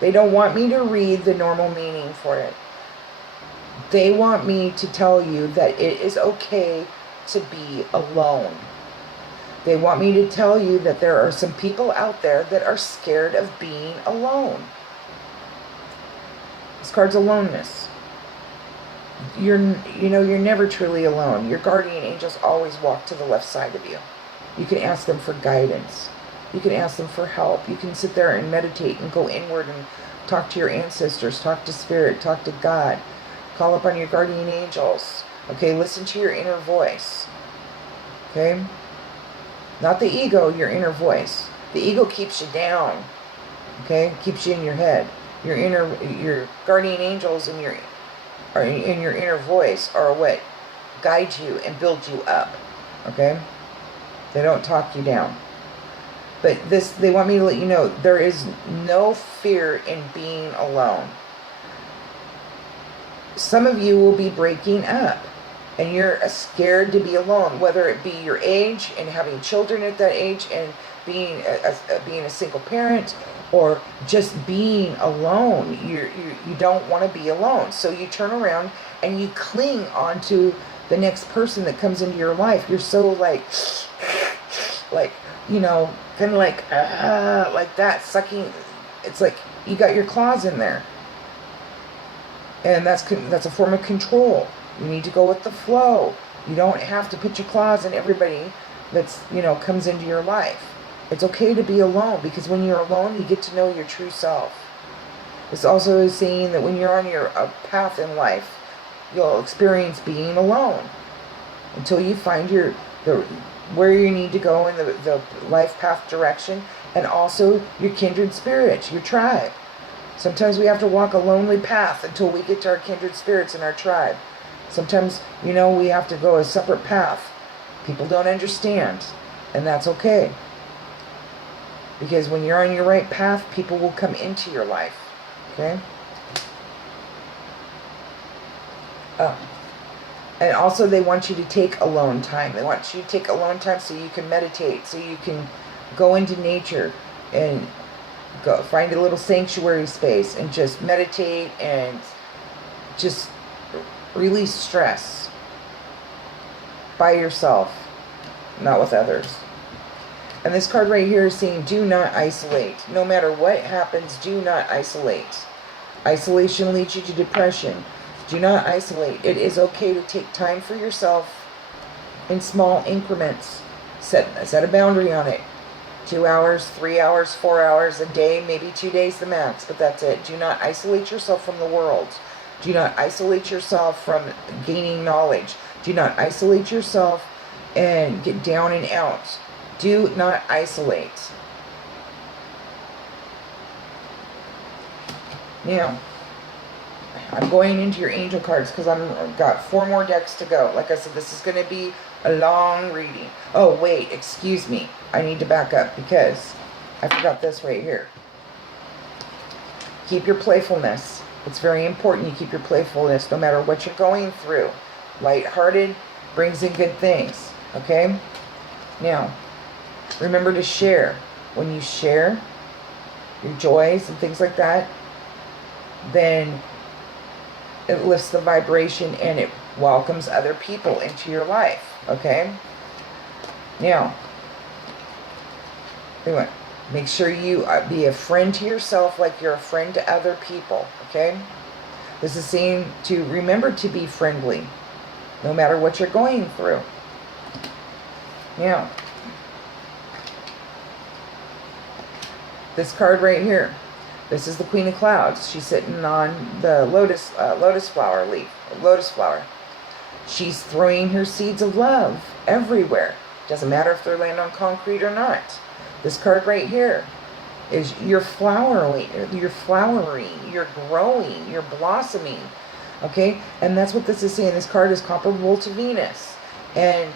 they don't want me to read the normal meaning for it. They want me to tell you that it is okay to be alone. They want me to tell you that there are some people out there that are scared of being alone. This card's aloneness. You're never truly alone. Your guardian angels always walk to the left side of you. You can ask them for guidance. You can ask them for help. You can sit there and meditate and go inward and talk to your ancestors, talk to spirit, talk to God. Call upon your guardian angels. Okay, listen to your inner voice. Okay? Not the ego, your inner voice. The ego keeps you down. Okay? Keeps you in your head. Your guardian angels and your inner voice are what guide you and build you up. Okay? They don't talk you down. But they want me to let you know, there is no fear in being alone. Some of you will be breaking up, and you're scared to be alone, whether it be your age and having children at that age and being a single parent, or just being alone. You don't want to be alone, so you turn around and you cling onto the next person that comes into your life. You're so like you know, kind of like that, sucking. It's like you got your claws in there, and that's a form of control. You need to go with the flow. You don't have to put your claws in everybody that's, you know, comes into your life. It's okay to be alone, because when you're alone, you get to know your true self. This also is saying that when you're on your path in life, you'll experience being alone until you find where you need to go in the life path direction, and also your kindred spirits, your tribe. Sometimes we have to walk a lonely path until we get to our kindred spirits and our tribe. Sometimes, you know, we have to go a separate path. People don't understand, and that's okay. Because when you're on your right path, people will come into your life. Okay? And also they want you to take alone time. They want you to take alone time so you can meditate, so you can go into nature and go find a little sanctuary space and just meditate and just release stress by yourself, not with others. And this card right here is saying, do not isolate. No matter what happens, do not isolate. Isolation leads you to depression. Do not isolate. It is okay to take time for yourself in small increments. Set a boundary on it. 2 hours, 3 hours, 4 hours a day, maybe 2 days the max, but that's it. Do not isolate yourself from the world. Do not isolate yourself from gaining knowledge. Do not isolate yourself and get down and out. Do not isolate. Now, I'm going into your angel cards because I've got 4 more decks to go. Like I said, this is going to be a long reading. Oh, wait, excuse me. I need to back up because I forgot this right here. Keep your playfulness. It's very important you keep your playfulness no matter what you're going through. Lighthearted brings in good things. Okay? Now, remember to share. When you share your joys and things like that, then it lifts the vibration and it welcomes other people into your life. Okay? Now, anyway, make sure you be a friend to yourself like you're a friend to other people. Okay? This is saying to remember to be friendly no matter what you're going through. Now, this card right here, this is the Queen of Clouds. She's sitting on the lotus flower leaf, lotus flower. She's throwing her seeds of love everywhere. Doesn't matter if they land on concrete or not. This card right here is you're flowering, you're growing, you're blossoming. Okay? And that's what this is saying. This card is comparable to Venus. And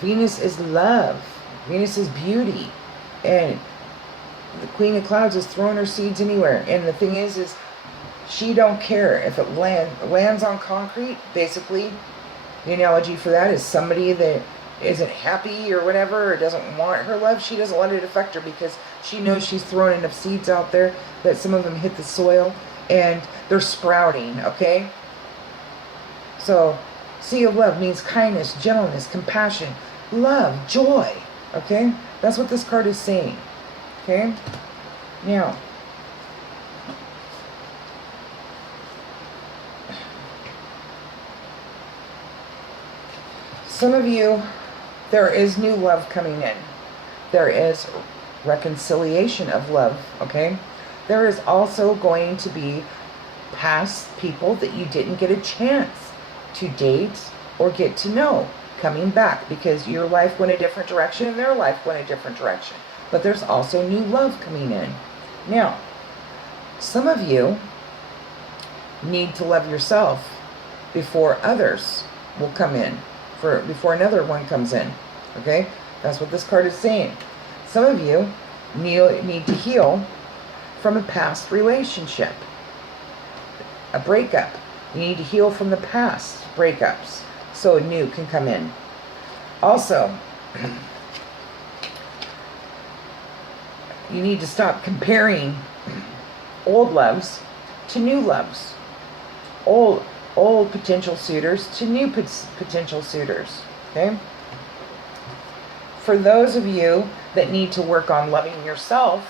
Venus is love. Venus is beauty. And the Queen of Clouds is throwing her seeds anywhere. And the thing is she don't care if it lands on concrete. Basically, the analogy for that is somebody that isn't happy or whatever, or doesn't want her love. She doesn't let it affect her because she knows she's throwing enough seeds out there that some of them hit the soil and they're sprouting, okay? So, sea of love means kindness, gentleness, compassion, love, joy, okay? That's what this card is saying, okay? Now, some of you, there is new love coming in. There is reconciliation of love, okay? There is also going to be past people that you didn't get a chance to date or get to know coming back because your life went a different direction and their life went a different direction. But there's also new love coming in. Now, some of you need to love yourself before others will come in. Before another one comes in, okay? That's what this card is saying. Some of you need to heal from a past relationship, a breakup. You need to heal from the past breakups so a new can come in. Also, you need to stop comparing old loves to new loves. Old potential suitors to new potential suitors, okay? For those of you that need to work on loving yourself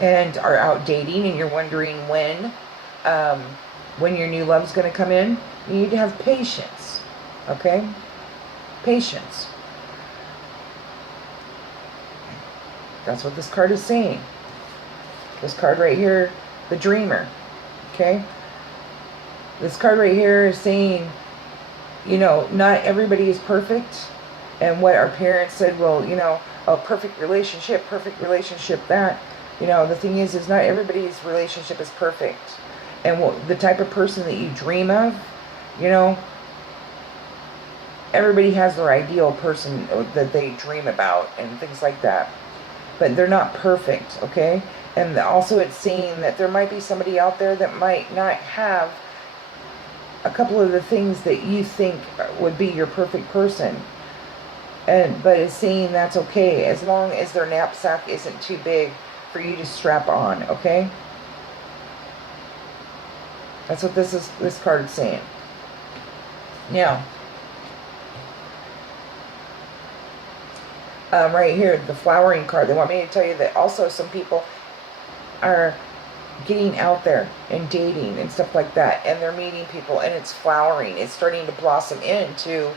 and are out dating and you're wondering when your new love's going to come in, you need to have patience, okay? Patience. That's what this card is saying. This card right here, the Dreamer, okay? This card right here is saying, you know, not everybody is perfect. And what our parents said, well, you know, a perfect relationship, that. You know, the thing is not everybody's relationship is perfect. And the type of person that you dream of, you know, everybody has their ideal person that they dream about and things like that. But they're not perfect, okay? And also it's saying that there might be somebody out there that might not have a couple of the things that you think would be your perfect person. But it's saying that's okay as long as their knapsack isn't too big for you to strap on, okay? That's what this card is saying. Now, right here, the flowering card, they want me to tell you that also some people are getting out there and dating and stuff like that, and they're meeting people and it's flowering. It's starting to blossom into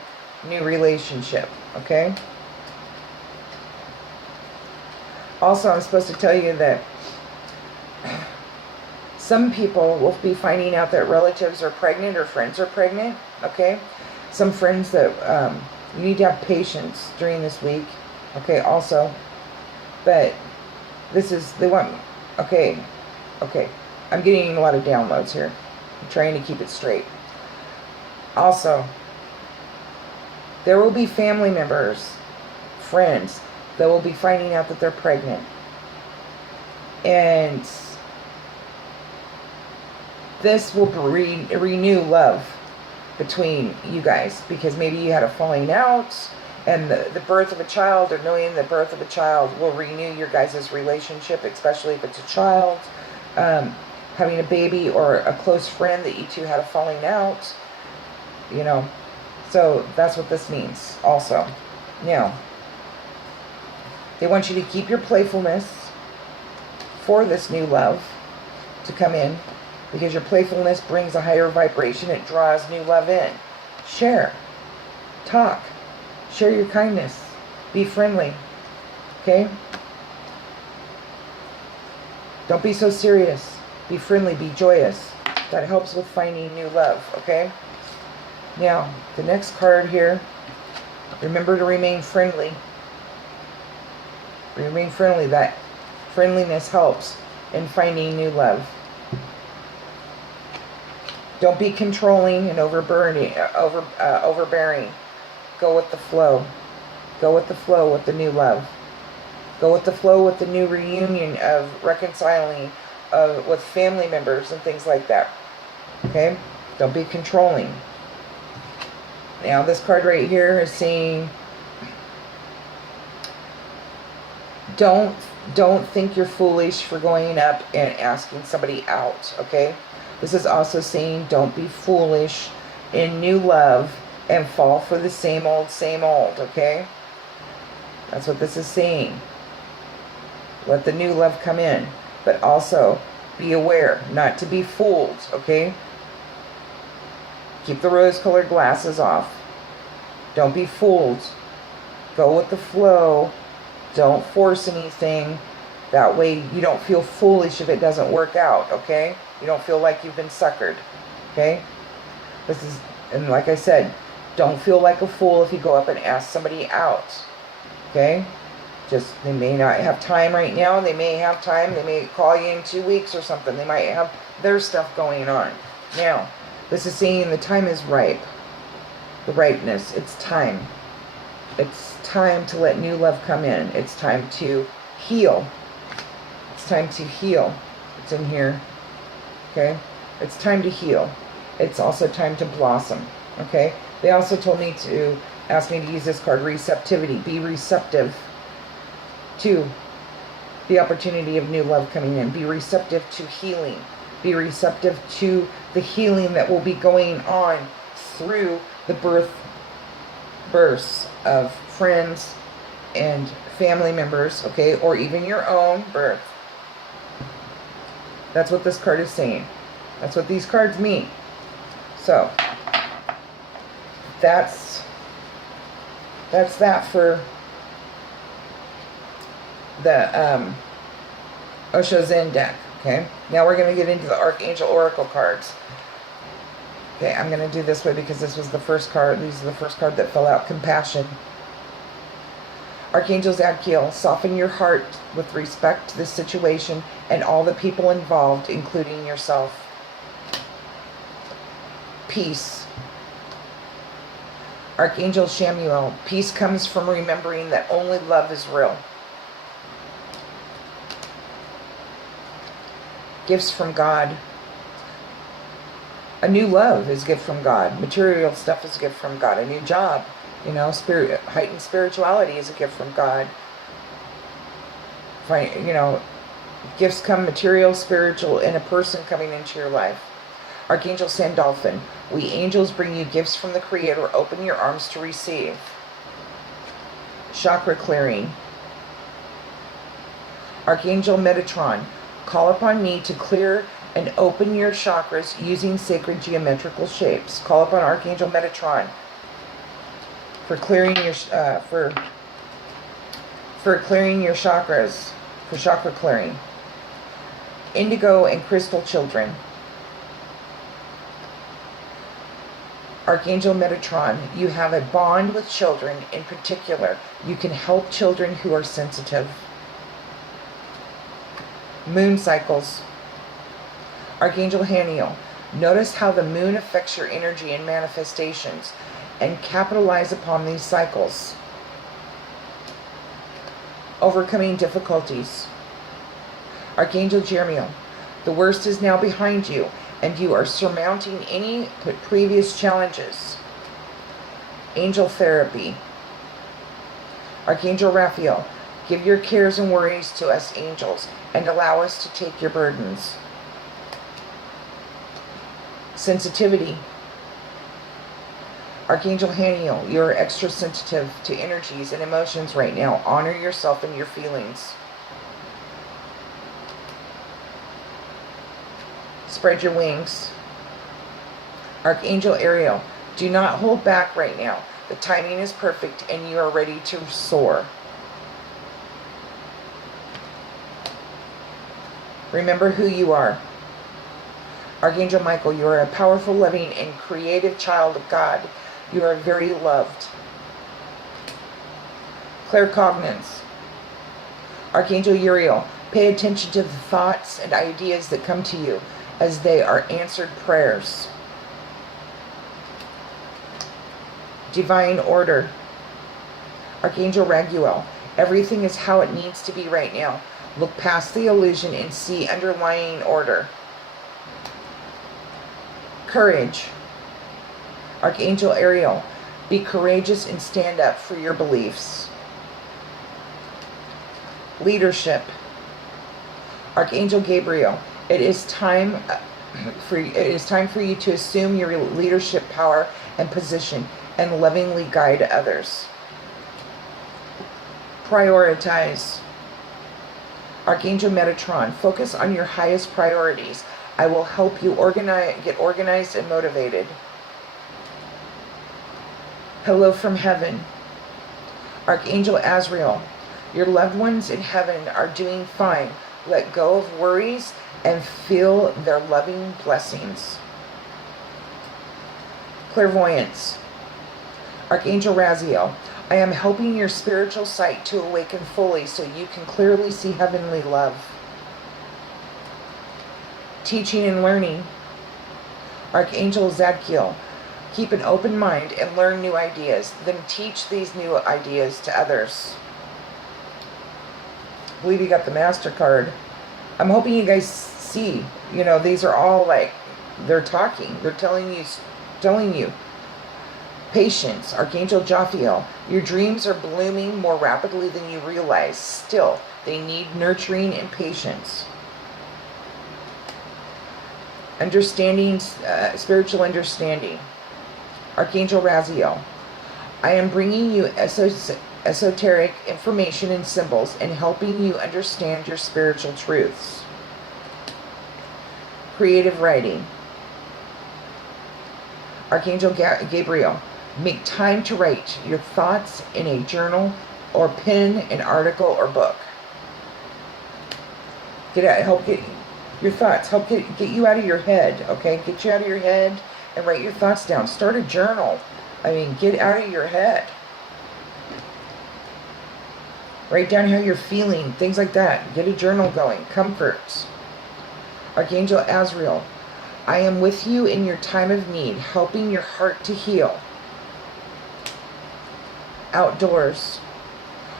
new relationship, okay? Also, I'm supposed to tell you that some people will be finding out that relatives are pregnant or friends are pregnant, okay? Some friends that you need to have patience during this week, okay, also. But they want, okay, I'm getting a lot of downloads here. I'm trying to keep it straight. Also, there will be family members, friends, that will be finding out that they're pregnant. And this will renew love between you guys, because maybe you had a falling out, and the birth of a child, or knowing the birth of a child, will renew your guys' relationship, especially if it's a child. Having a baby or a close friend that you two had a falling out, you know. So that's what this means also. Now, they want you to keep your playfulness for this new love to come in, because your playfulness brings a higher vibration. It draws new love in. Share. Talk. Share your kindness. Be friendly. Okay? Don't be so serious. Be friendly. Be joyous. That helps with finding new love. Okay? Now, the next card here. Remember to remain friendly. Remain friendly. That friendliness helps in finding new love. Don't be controlling and overbearing. Go with the flow. Go with the flow with the new love. Go with the flow with the new reunion of reconciling with family members and things like that. Okay? Don't be controlling. Now this card right here is saying, don't think you're foolish for going up and asking somebody out. Okay? This is also saying, don't be foolish in new love and fall for the same old, okay? That's what this is saying. Let the new love come in. But also, be aware not to be fooled, okay? Keep the rose-colored glasses off. Don't be fooled. Go with the flow. Don't force anything. That way you don't feel foolish if it doesn't work out, okay? You don't feel like you've been suckered, okay? This is, and like I said, don't feel like a fool if you go up and ask somebody out, okay? Just, they may not have time right now. They may have time. They may call you in 2 weeks or something. They might have their stuff going on. Now, this is saying the time is ripe. The ripeness. It's time. It's time to let new love come in. It's time to heal. It's time to heal. It's in here. Okay? It's time to heal. It's also time to blossom. Okay? They also told me to ask me to use this card, receptivity. Be receptive to the opportunity of new love coming in. Be receptive to healing. Be receptive to the healing that will be going on through the births of friends and family members, okay, or even your own birth. That's what this card is saying. That's what these cards mean. So, that's that for the OSHO Zen deck, okay? Now we're going to get into the Archangel Oracle cards. Okay, I'm going to do this way because this was the first card. These are the first card that fell out. Compassion. Archangel Zadkiel, soften your heart with respect to this situation and all the people involved, including yourself. Peace. Archangel Shamuel, peace comes from remembering that only love is real. Gifts from God. A new love is a gift from God. Material stuff is a gift from God. A new job, you know, heightened spirituality is a gift from God. You know, gifts come material, spiritual, and a person coming into your life. Archangel Sandalphon, we angels bring you gifts from the Creator. Open your arms to receive. Chakra clearing. Archangel Metatron, call upon me to clear and open your chakras using sacred geometrical shapes. Call upon Archangel Metatron for clearing your for clearing your chakras, for chakra clearing. Indigo and crystal children. Archangel Metatron, you have a bond with children. In particular, you can help children who are sensitive. Moon cycles. Archangel Haniel, notice how the moon affects your energy and manifestations, and capitalize upon these cycles. Overcoming difficulties. Archangel Jeremiel, the worst is now behind you, and you are surmounting any previous challenges. Angel therapy. Archangel Raphael, give your cares and worries to us angels, and allow us to take your burdens. Sensitivity. Archangel Haniel, you are extra sensitive to energies and emotions right now. Honor yourself and your feelings. Spread your wings. Archangel Ariel, do not hold back right now. The timing is perfect and you are ready to soar. Remember who you are. Archangel Michael, you are a powerful, loving, and creative child of God. You are very loved. Claircognizance. Archangel Uriel, pay attention to the thoughts and ideas that come to you, as they are answered prayers. divine order. Archangel Raguel, everything is how it needs to be right now. Look past the illusion and see underlying order. Courage. Archangel Ariel, be courageous and stand up for your beliefs. Leadership. Archangel Gabriel, it is time for you to assume your leadership power and position and lovingly guide others. Prioritize. Archangel Metatron, focus on your highest priorities. I will help you get organized and motivated. Hello from heaven. Archangel Azrael, your loved ones in heaven are doing fine. Let go of worries and feel their loving blessings. Clairvoyance. Archangel Raziel, I am helping your spiritual sight to awaken fully so you can clearly see heavenly love. Teaching and learning. Archangel Zadkiel, keep an open mind and learn new ideas. Then teach these new ideas to others. I believe you got the MasterCard. I'm hoping you guys see, these are all like, they're talking. They're telling you. Patience. Archangel Jophiel, your dreams are blooming more rapidly than you realize. Still, they need nurturing and patience. Understanding, spiritual understanding. Archangel Raziel, I am bringing you esoteric information and symbols and helping you understand your spiritual truths. Creative writing. Archangel Gabriel, make time to write your thoughts in a journal or pen an article or book. Help get your thoughts, help get you out of your head, okay? Get you out of your head and write your thoughts down. Start a journal. Get out of your head. Write down how you're feeling, things like that. Get a journal going. Comforts. Archangel Azrael, I am with you in your time of need, helping your heart to heal. Outdoors.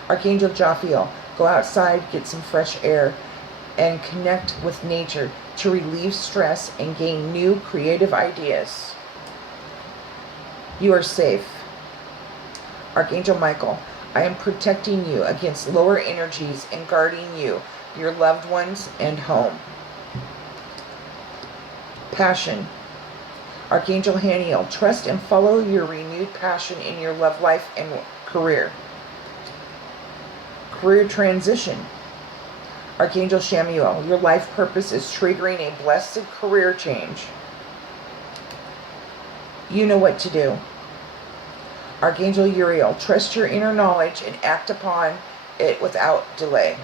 Archangel Jophiel, go outside, get some fresh air, and connect with nature to relieve stress and gain new creative ideas. You are safe. Archangel Michael, I am protecting you against lower energies and guarding you, your loved ones, and home. Passion. Archangel Haniel, trust and follow your renewed passion in your love life and career. Career transition. Archangel Shamuel, your life purpose is triggering a blessed career change. You know what to do. Archangel Uriel, trust your inner knowledge and act upon it without delay.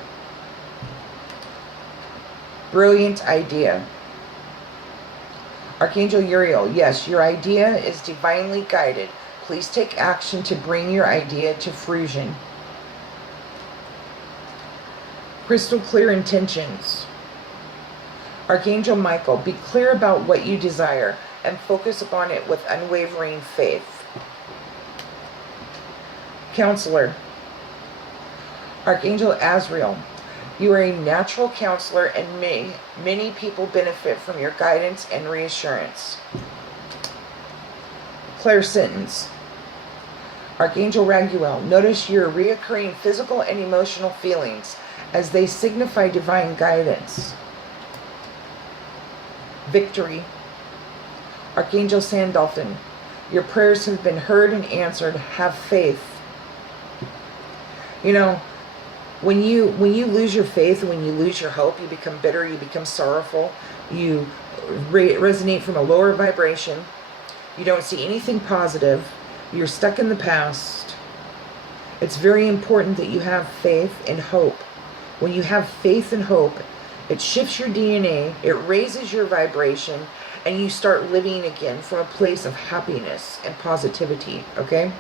Brilliant idea. Archangel Uriel, yes, your idea is divinely guided. Please take action to bring your idea to fruition. Crystal clear intentions. Archangel Michael, be clear about what you desire and focus upon it with unwavering faith. Counselor. Archangel Azrael, you are a natural counselor and many people benefit from your guidance and reassurance. Clairsentience. Archangel Raguel, notice your reoccurring physical and emotional feelings as they signify divine guidance. Victory. Archangel Sandalphon, your prayers have been heard and answered. Have faith. When you lose your faith, when you lose your hope, you become bitter, you become sorrowful, you resonate from a lower vibration, you don't see anything positive, you're stuck in the past. It's very important that you have faith and hope. When you have faith and hope, it shifts your DNA, it raises your vibration, and you start living again from a place of happiness and positivity, okay?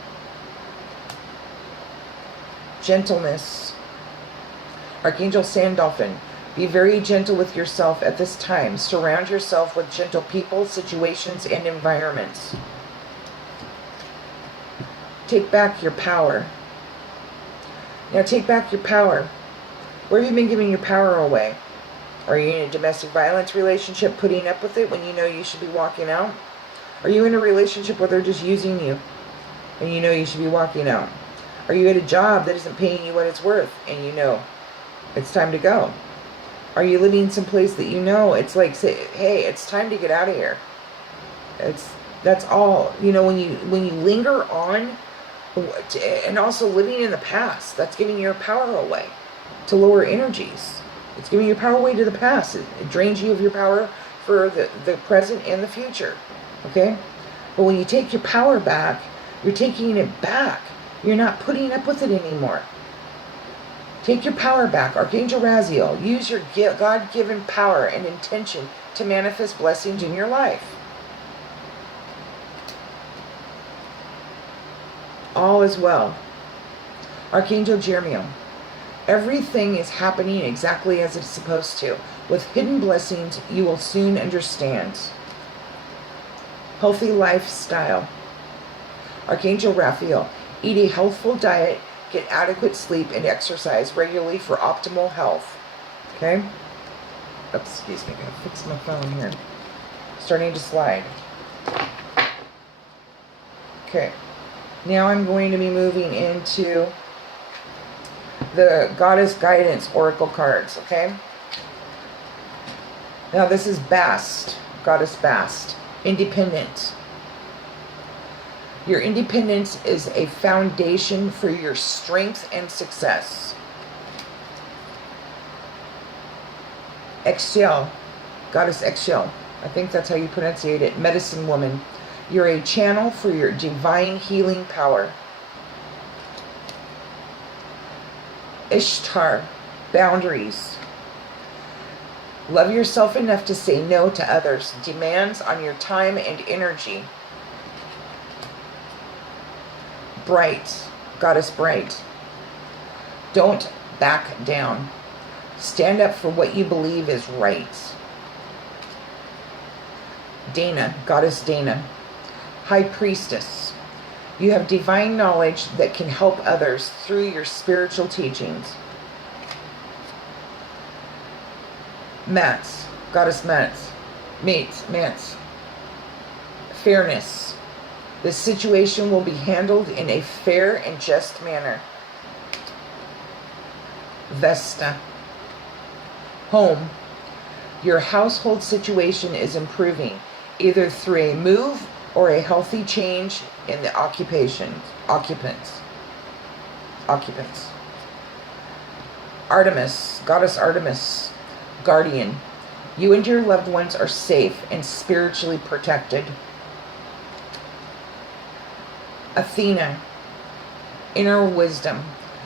Gentleness. Archangel Sandalphon, be very gentle with yourself at this time. Surround yourself with gentle people, situations, and environments. Take back your power. Now take back your power. Where have you been giving your power away? Are you in a domestic violence relationship, putting up with it when you know you should be walking out? Are you in a relationship where they're just using you and you know you should be walking out? Are you at a job that isn't paying you what it's worth and you know it's time to go? Are you living someplace that you know it's like, say, hey, it's time to get out of here? That's all. You know, when you linger on, and also living in the past, that's giving your power away to lower energies. It's giving your power away to the past. It drains you of your power for the present and the future. Okay? But when you take your power back, you're taking it back. You're not putting up with it anymore. Take your power back. Archangel Raziel, use your God-given power and intention to manifest blessings in your life. All is well. Archangel Jeremiel, everything is happening exactly as it's supposed to. With hidden blessings, you will soon understand. Healthy lifestyle. Archangel Raphael, eat a healthful diet, get adequate sleep, and exercise regularly for optimal health. Okay? Oops, excuse me. I'm going to fix my phone here. Starting to slide. Okay. Now I'm going to be moving into the Goddess Guidance Oracle cards, okay? Now this is Bast, Goddess Bast, independent. Your independence is a foundation for your strength and success. Exhale, Goddess Exhale, I think that's how you pronunciate it, medicine woman. You're a channel for your divine healing power. Ishtar, boundaries. Love yourself enough to say no to others' demands on your time and energy. Bright, Goddess Bright. Don't back down. Stand up for what you believe is right. Dana, Goddess Dana. High Priestess. You have divine knowledge that can help others through your spiritual teachings. Mats, Goddess Mats. Mats. Fairness. This situation will be handled in a fair and just manner. Vesta. Home. Your household situation is improving, either through a move or a healthy change in the occupants. Artemis, Goddess Artemis, guardian. You and your loved ones are safe and spiritually protected. Athena, inner wisdom.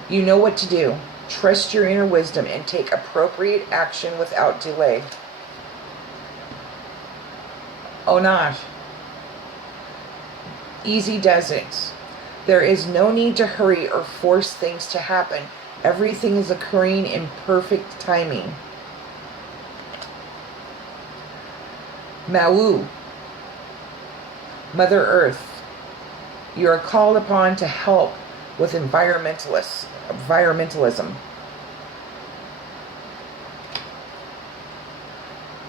You know what to do. Trust your inner wisdom and take appropriate action without delay. Onat, easy does it. There is no need to hurry or force things to happen. Everything is occurring in perfect timing. Mau, Mother Earth. You are called upon to help with environmentalism.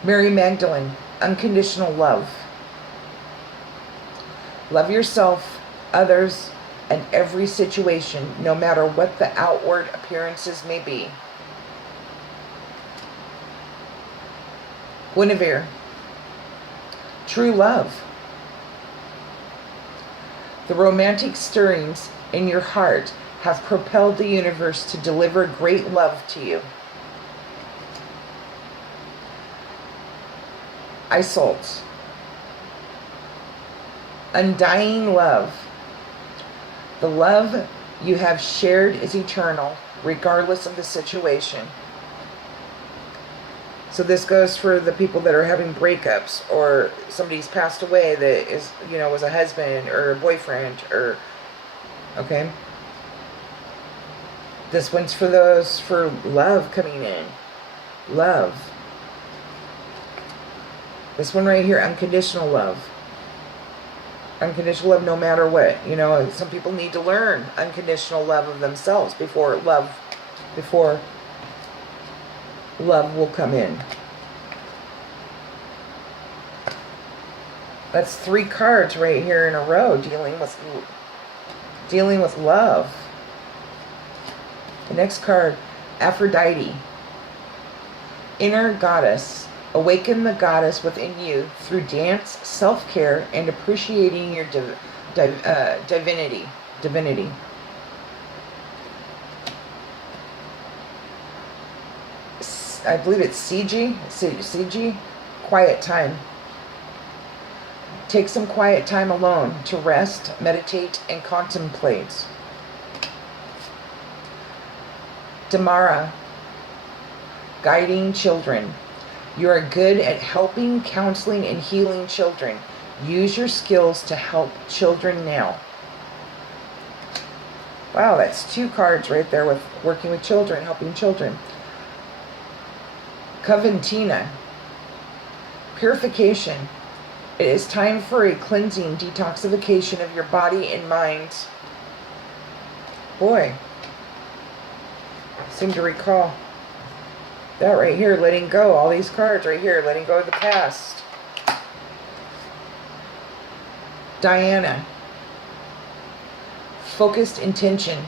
Mary Magdalene, unconditional love. Love yourself, others, and every situation, no matter what the outward appearances may be. Guinevere, true love. The romantic stirrings in your heart have propelled the universe to deliver great love to you. Isolde, undying love. The love you have shared is eternal, regardless of the situation. So this goes for the people that are having breakups, or somebody's passed away that is, was a husband or a boyfriend, or, okay? This one's for those for love coming in. Love. This one right here, unconditional love. Unconditional love no matter what. You know, some people need to learn unconditional love of themselves before love will come in. That's 3 cards right here in a row dealing with love. The next card, Aphrodite. Inner goddess. Awaken the goddess within you through dance, self-care, and appreciating your divinity. I believe it's CG. Quiet time. Take some quiet time alone to rest, meditate, and contemplate. Damara. Guiding children. You are good at helping, counseling, and healing children. Use your skills to help children now. Wow, that's 2 cards right there with working with children, helping children. Coventina. Purification. It is time for a cleansing, detoxification of your body and mind. Boy, I seem to recall that right here, letting go. All these cards right here, letting go of the past. Diana. Focused intention.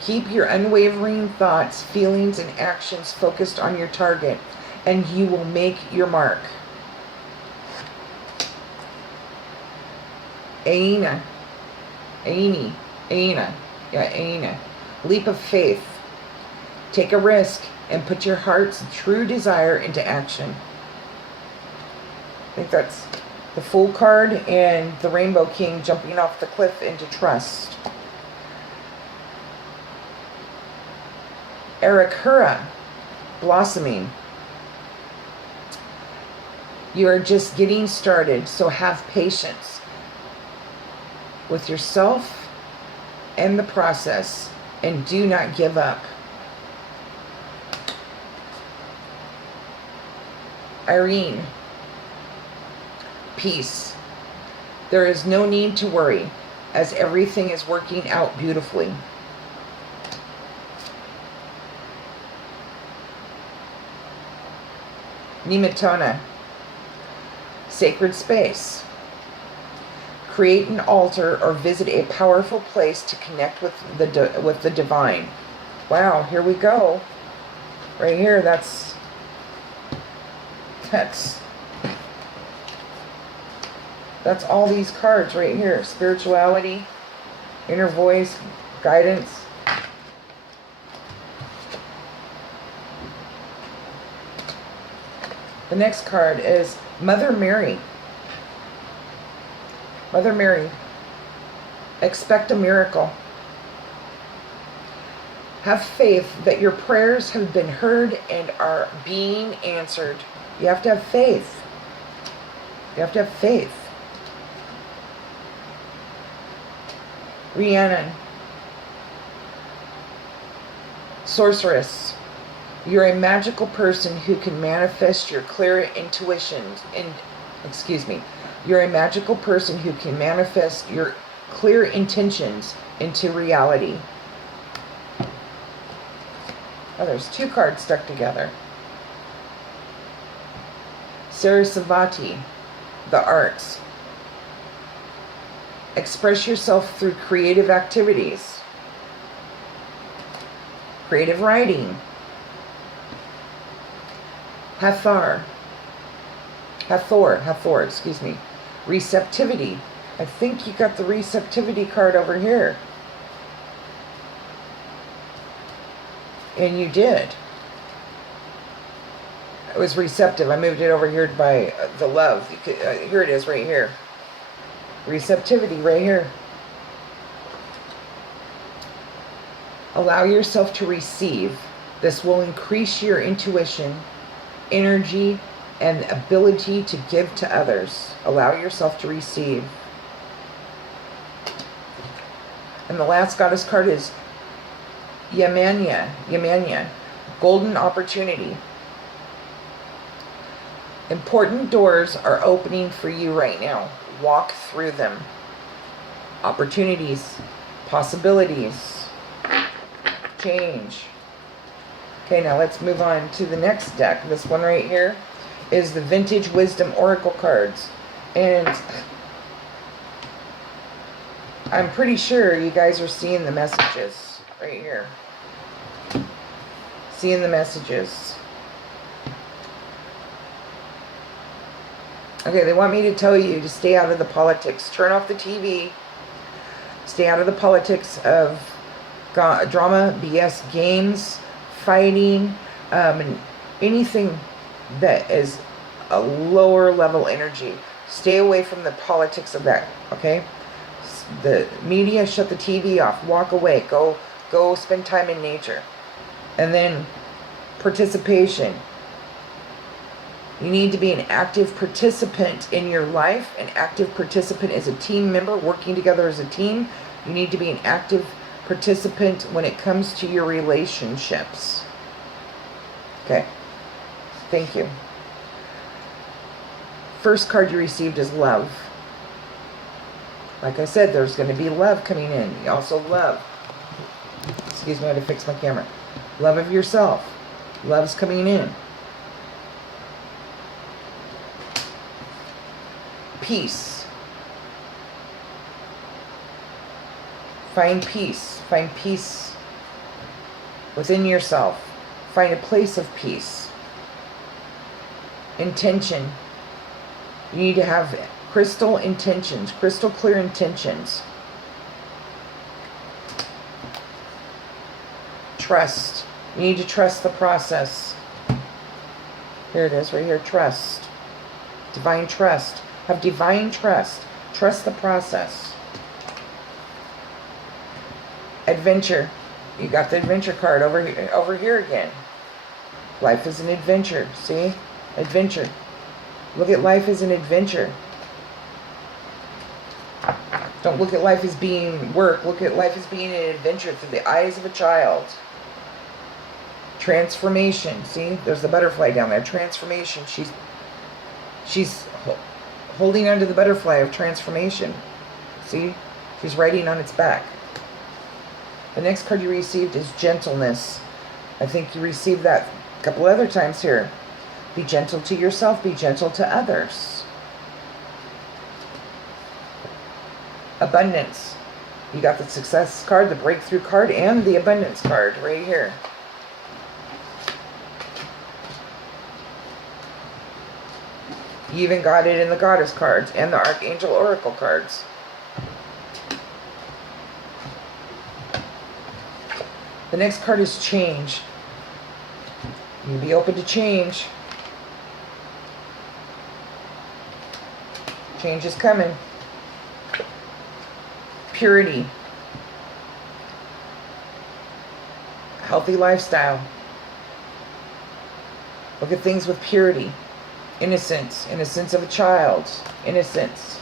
Keep your unwavering thoughts, feelings, and actions focused on your target, and you will make your mark. Aina. Leap of faith. Take a risk and put your heart's true desire into action. I think that's the Fool card and the Rainbow King jumping off the cliff into trust. Arakura. Blossoming. You are just getting started, so have patience with yourself and the process, and do not give up. Irene. Peace. There is no need to worry, as everything is working out beautifully. Nimitona. Sacred space. Create an altar or visit a powerful place to connect with the divine. Wow, here we go. Right here, that's all these cards right here. Spirituality, inner voice, guidance. The next card is Mother Mary. Mother Mary. Expect a miracle. Have faith that your prayers have been heard and are being answered. You have to have faith. You have to have faith. Rhiannon. Sorceress. You're a magical person who can manifest your clear intuitions. You're a magical person who can manifest your clear intentions into reality. Oh, there's 2 cards stuck together. Sarasvati, the arts. Express yourself through creative activities. Creative writing. Hathor, excuse me. Receptivity. I think you got the receptivity card over here. And you did. It was receptive. I moved it over here by the love. Here it is right here. Receptivity right here. Allow yourself to receive. This will increase your intuition, energy, and ability to give to others. Allow yourself to receive. And the last goddess card is Yamanya, golden opportunity. Important doors are opening for you right now. Walk through them. Opportunities, possibilities, change. Okay, now let's move on to the next deck. This one right here is the Vintage Wisdom Oracle cards. And I'm pretty sure you guys are seeing the messages right here. Seeing the messages. Okay, they want me to tell you to stay out of the politics. Turn off the TV. Stay out of the politics of drama, BS, games, fighting, and anything that is a lower level energy. Stay away from the politics of that, okay? The media, shut the TV off. Walk away. Go spend time in nature. And then participation. You need to be an active participant in your life. An active participant is a team member working together as a team. You need to be an active participant when it comes to your relationships. Okay. Thank you. First card you received is love. Like I said, there's going to be love coming in. Also love. Excuse me, I had to fix my camera. Love of yourself. Love's coming in. Peace. Find peace. Find peace within yourself. Find a place of peace. Intention. You need to have crystal intentions, crystal clear intentions. Trust. You need to trust the process. Here it is, right here. Trust. Divine trust. Have divine trust. Trust the process. Adventure. You got the adventure card over here again. Life is an adventure. See? Adventure. Look at life as an adventure. Don't look at life as being work. Look at life as being an adventure through the eyes of a child. Transformation. See? There's the butterfly down there. Transformation. She's holding onto the butterfly of transformation. See? She's riding on its back. The next card you received is gentleness. I think you received that a couple other times here. Be gentle to yourself. Be gentle to others. Abundance. You got the success card, the breakthrough card, and the abundance card right here. You even got it in the goddess cards and the archangel oracle cards. The next card is change. You be open to change. Change is coming. Purity. Healthy lifestyle. Look at things with purity. Innocence. Innocence of a child. Innocence.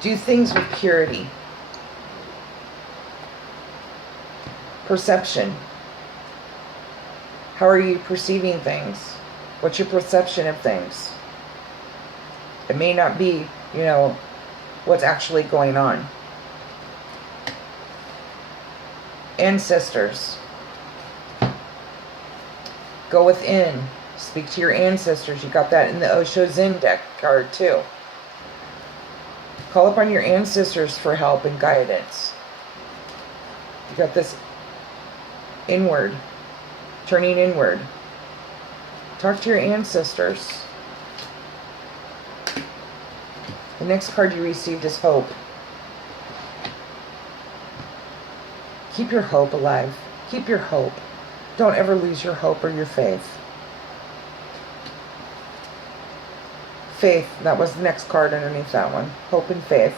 Do things with purity. Perception. How are you perceiving things? What's your perception of things? It may not be, what's actually going on. Ancestors. Go within. Speak to your ancestors. You got that in the OSHO Zen deck card too. Call upon your ancestors for help and guidance. You got this inward. Turning inward. Talk to your ancestors. The next card you received is hope. Keep your hope alive. Keep your hope. Don't ever lose your hope or your faith. Faith. That was the next card underneath that one. Hope and faith.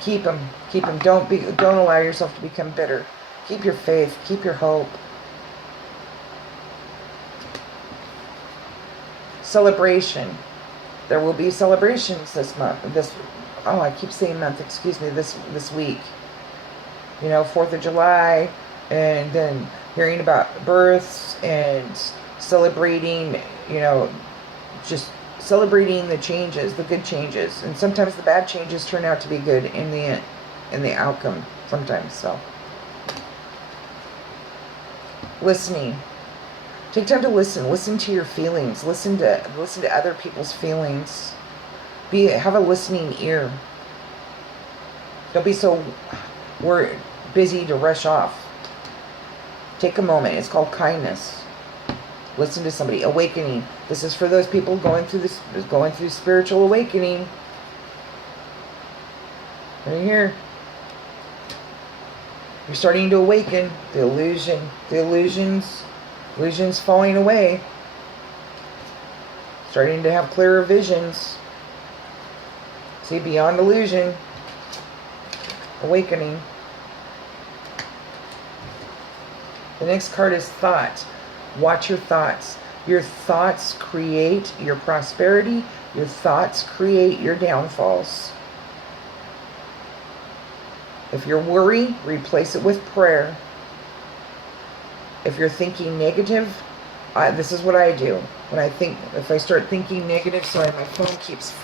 Keep them. Keep them. Don't allow yourself to become bitter. Keep your faith. Keep your hope. Celebration. There will be celebrations this month. I keep saying month. Excuse me. This week. 4th of July, and then hearing about births and celebrating, you know, just celebrating the changes, the good changes. And sometimes the bad changes turn out to be good in the outcome sometimes. So listening. Take time to listen. Listen to your feelings. Listen to other people's feelings. Have a listening ear. Don't be so busy to rush off. Take a moment. It's called kindness. Listen to somebody. Awakening. This is for those people going through spiritual awakening. Right here. You're starting to awaken. The illusions falling away. Starting to have clearer visions. See, beyond illusion. Awakening. The next card is thought. Watch your thoughts. Your thoughts create your prosperity. Your thoughts create your downfalls. If you're worried, replace it with prayer. If you're thinking negative, this is what I do. If I start thinking negative, sorry, my phone keeps falling.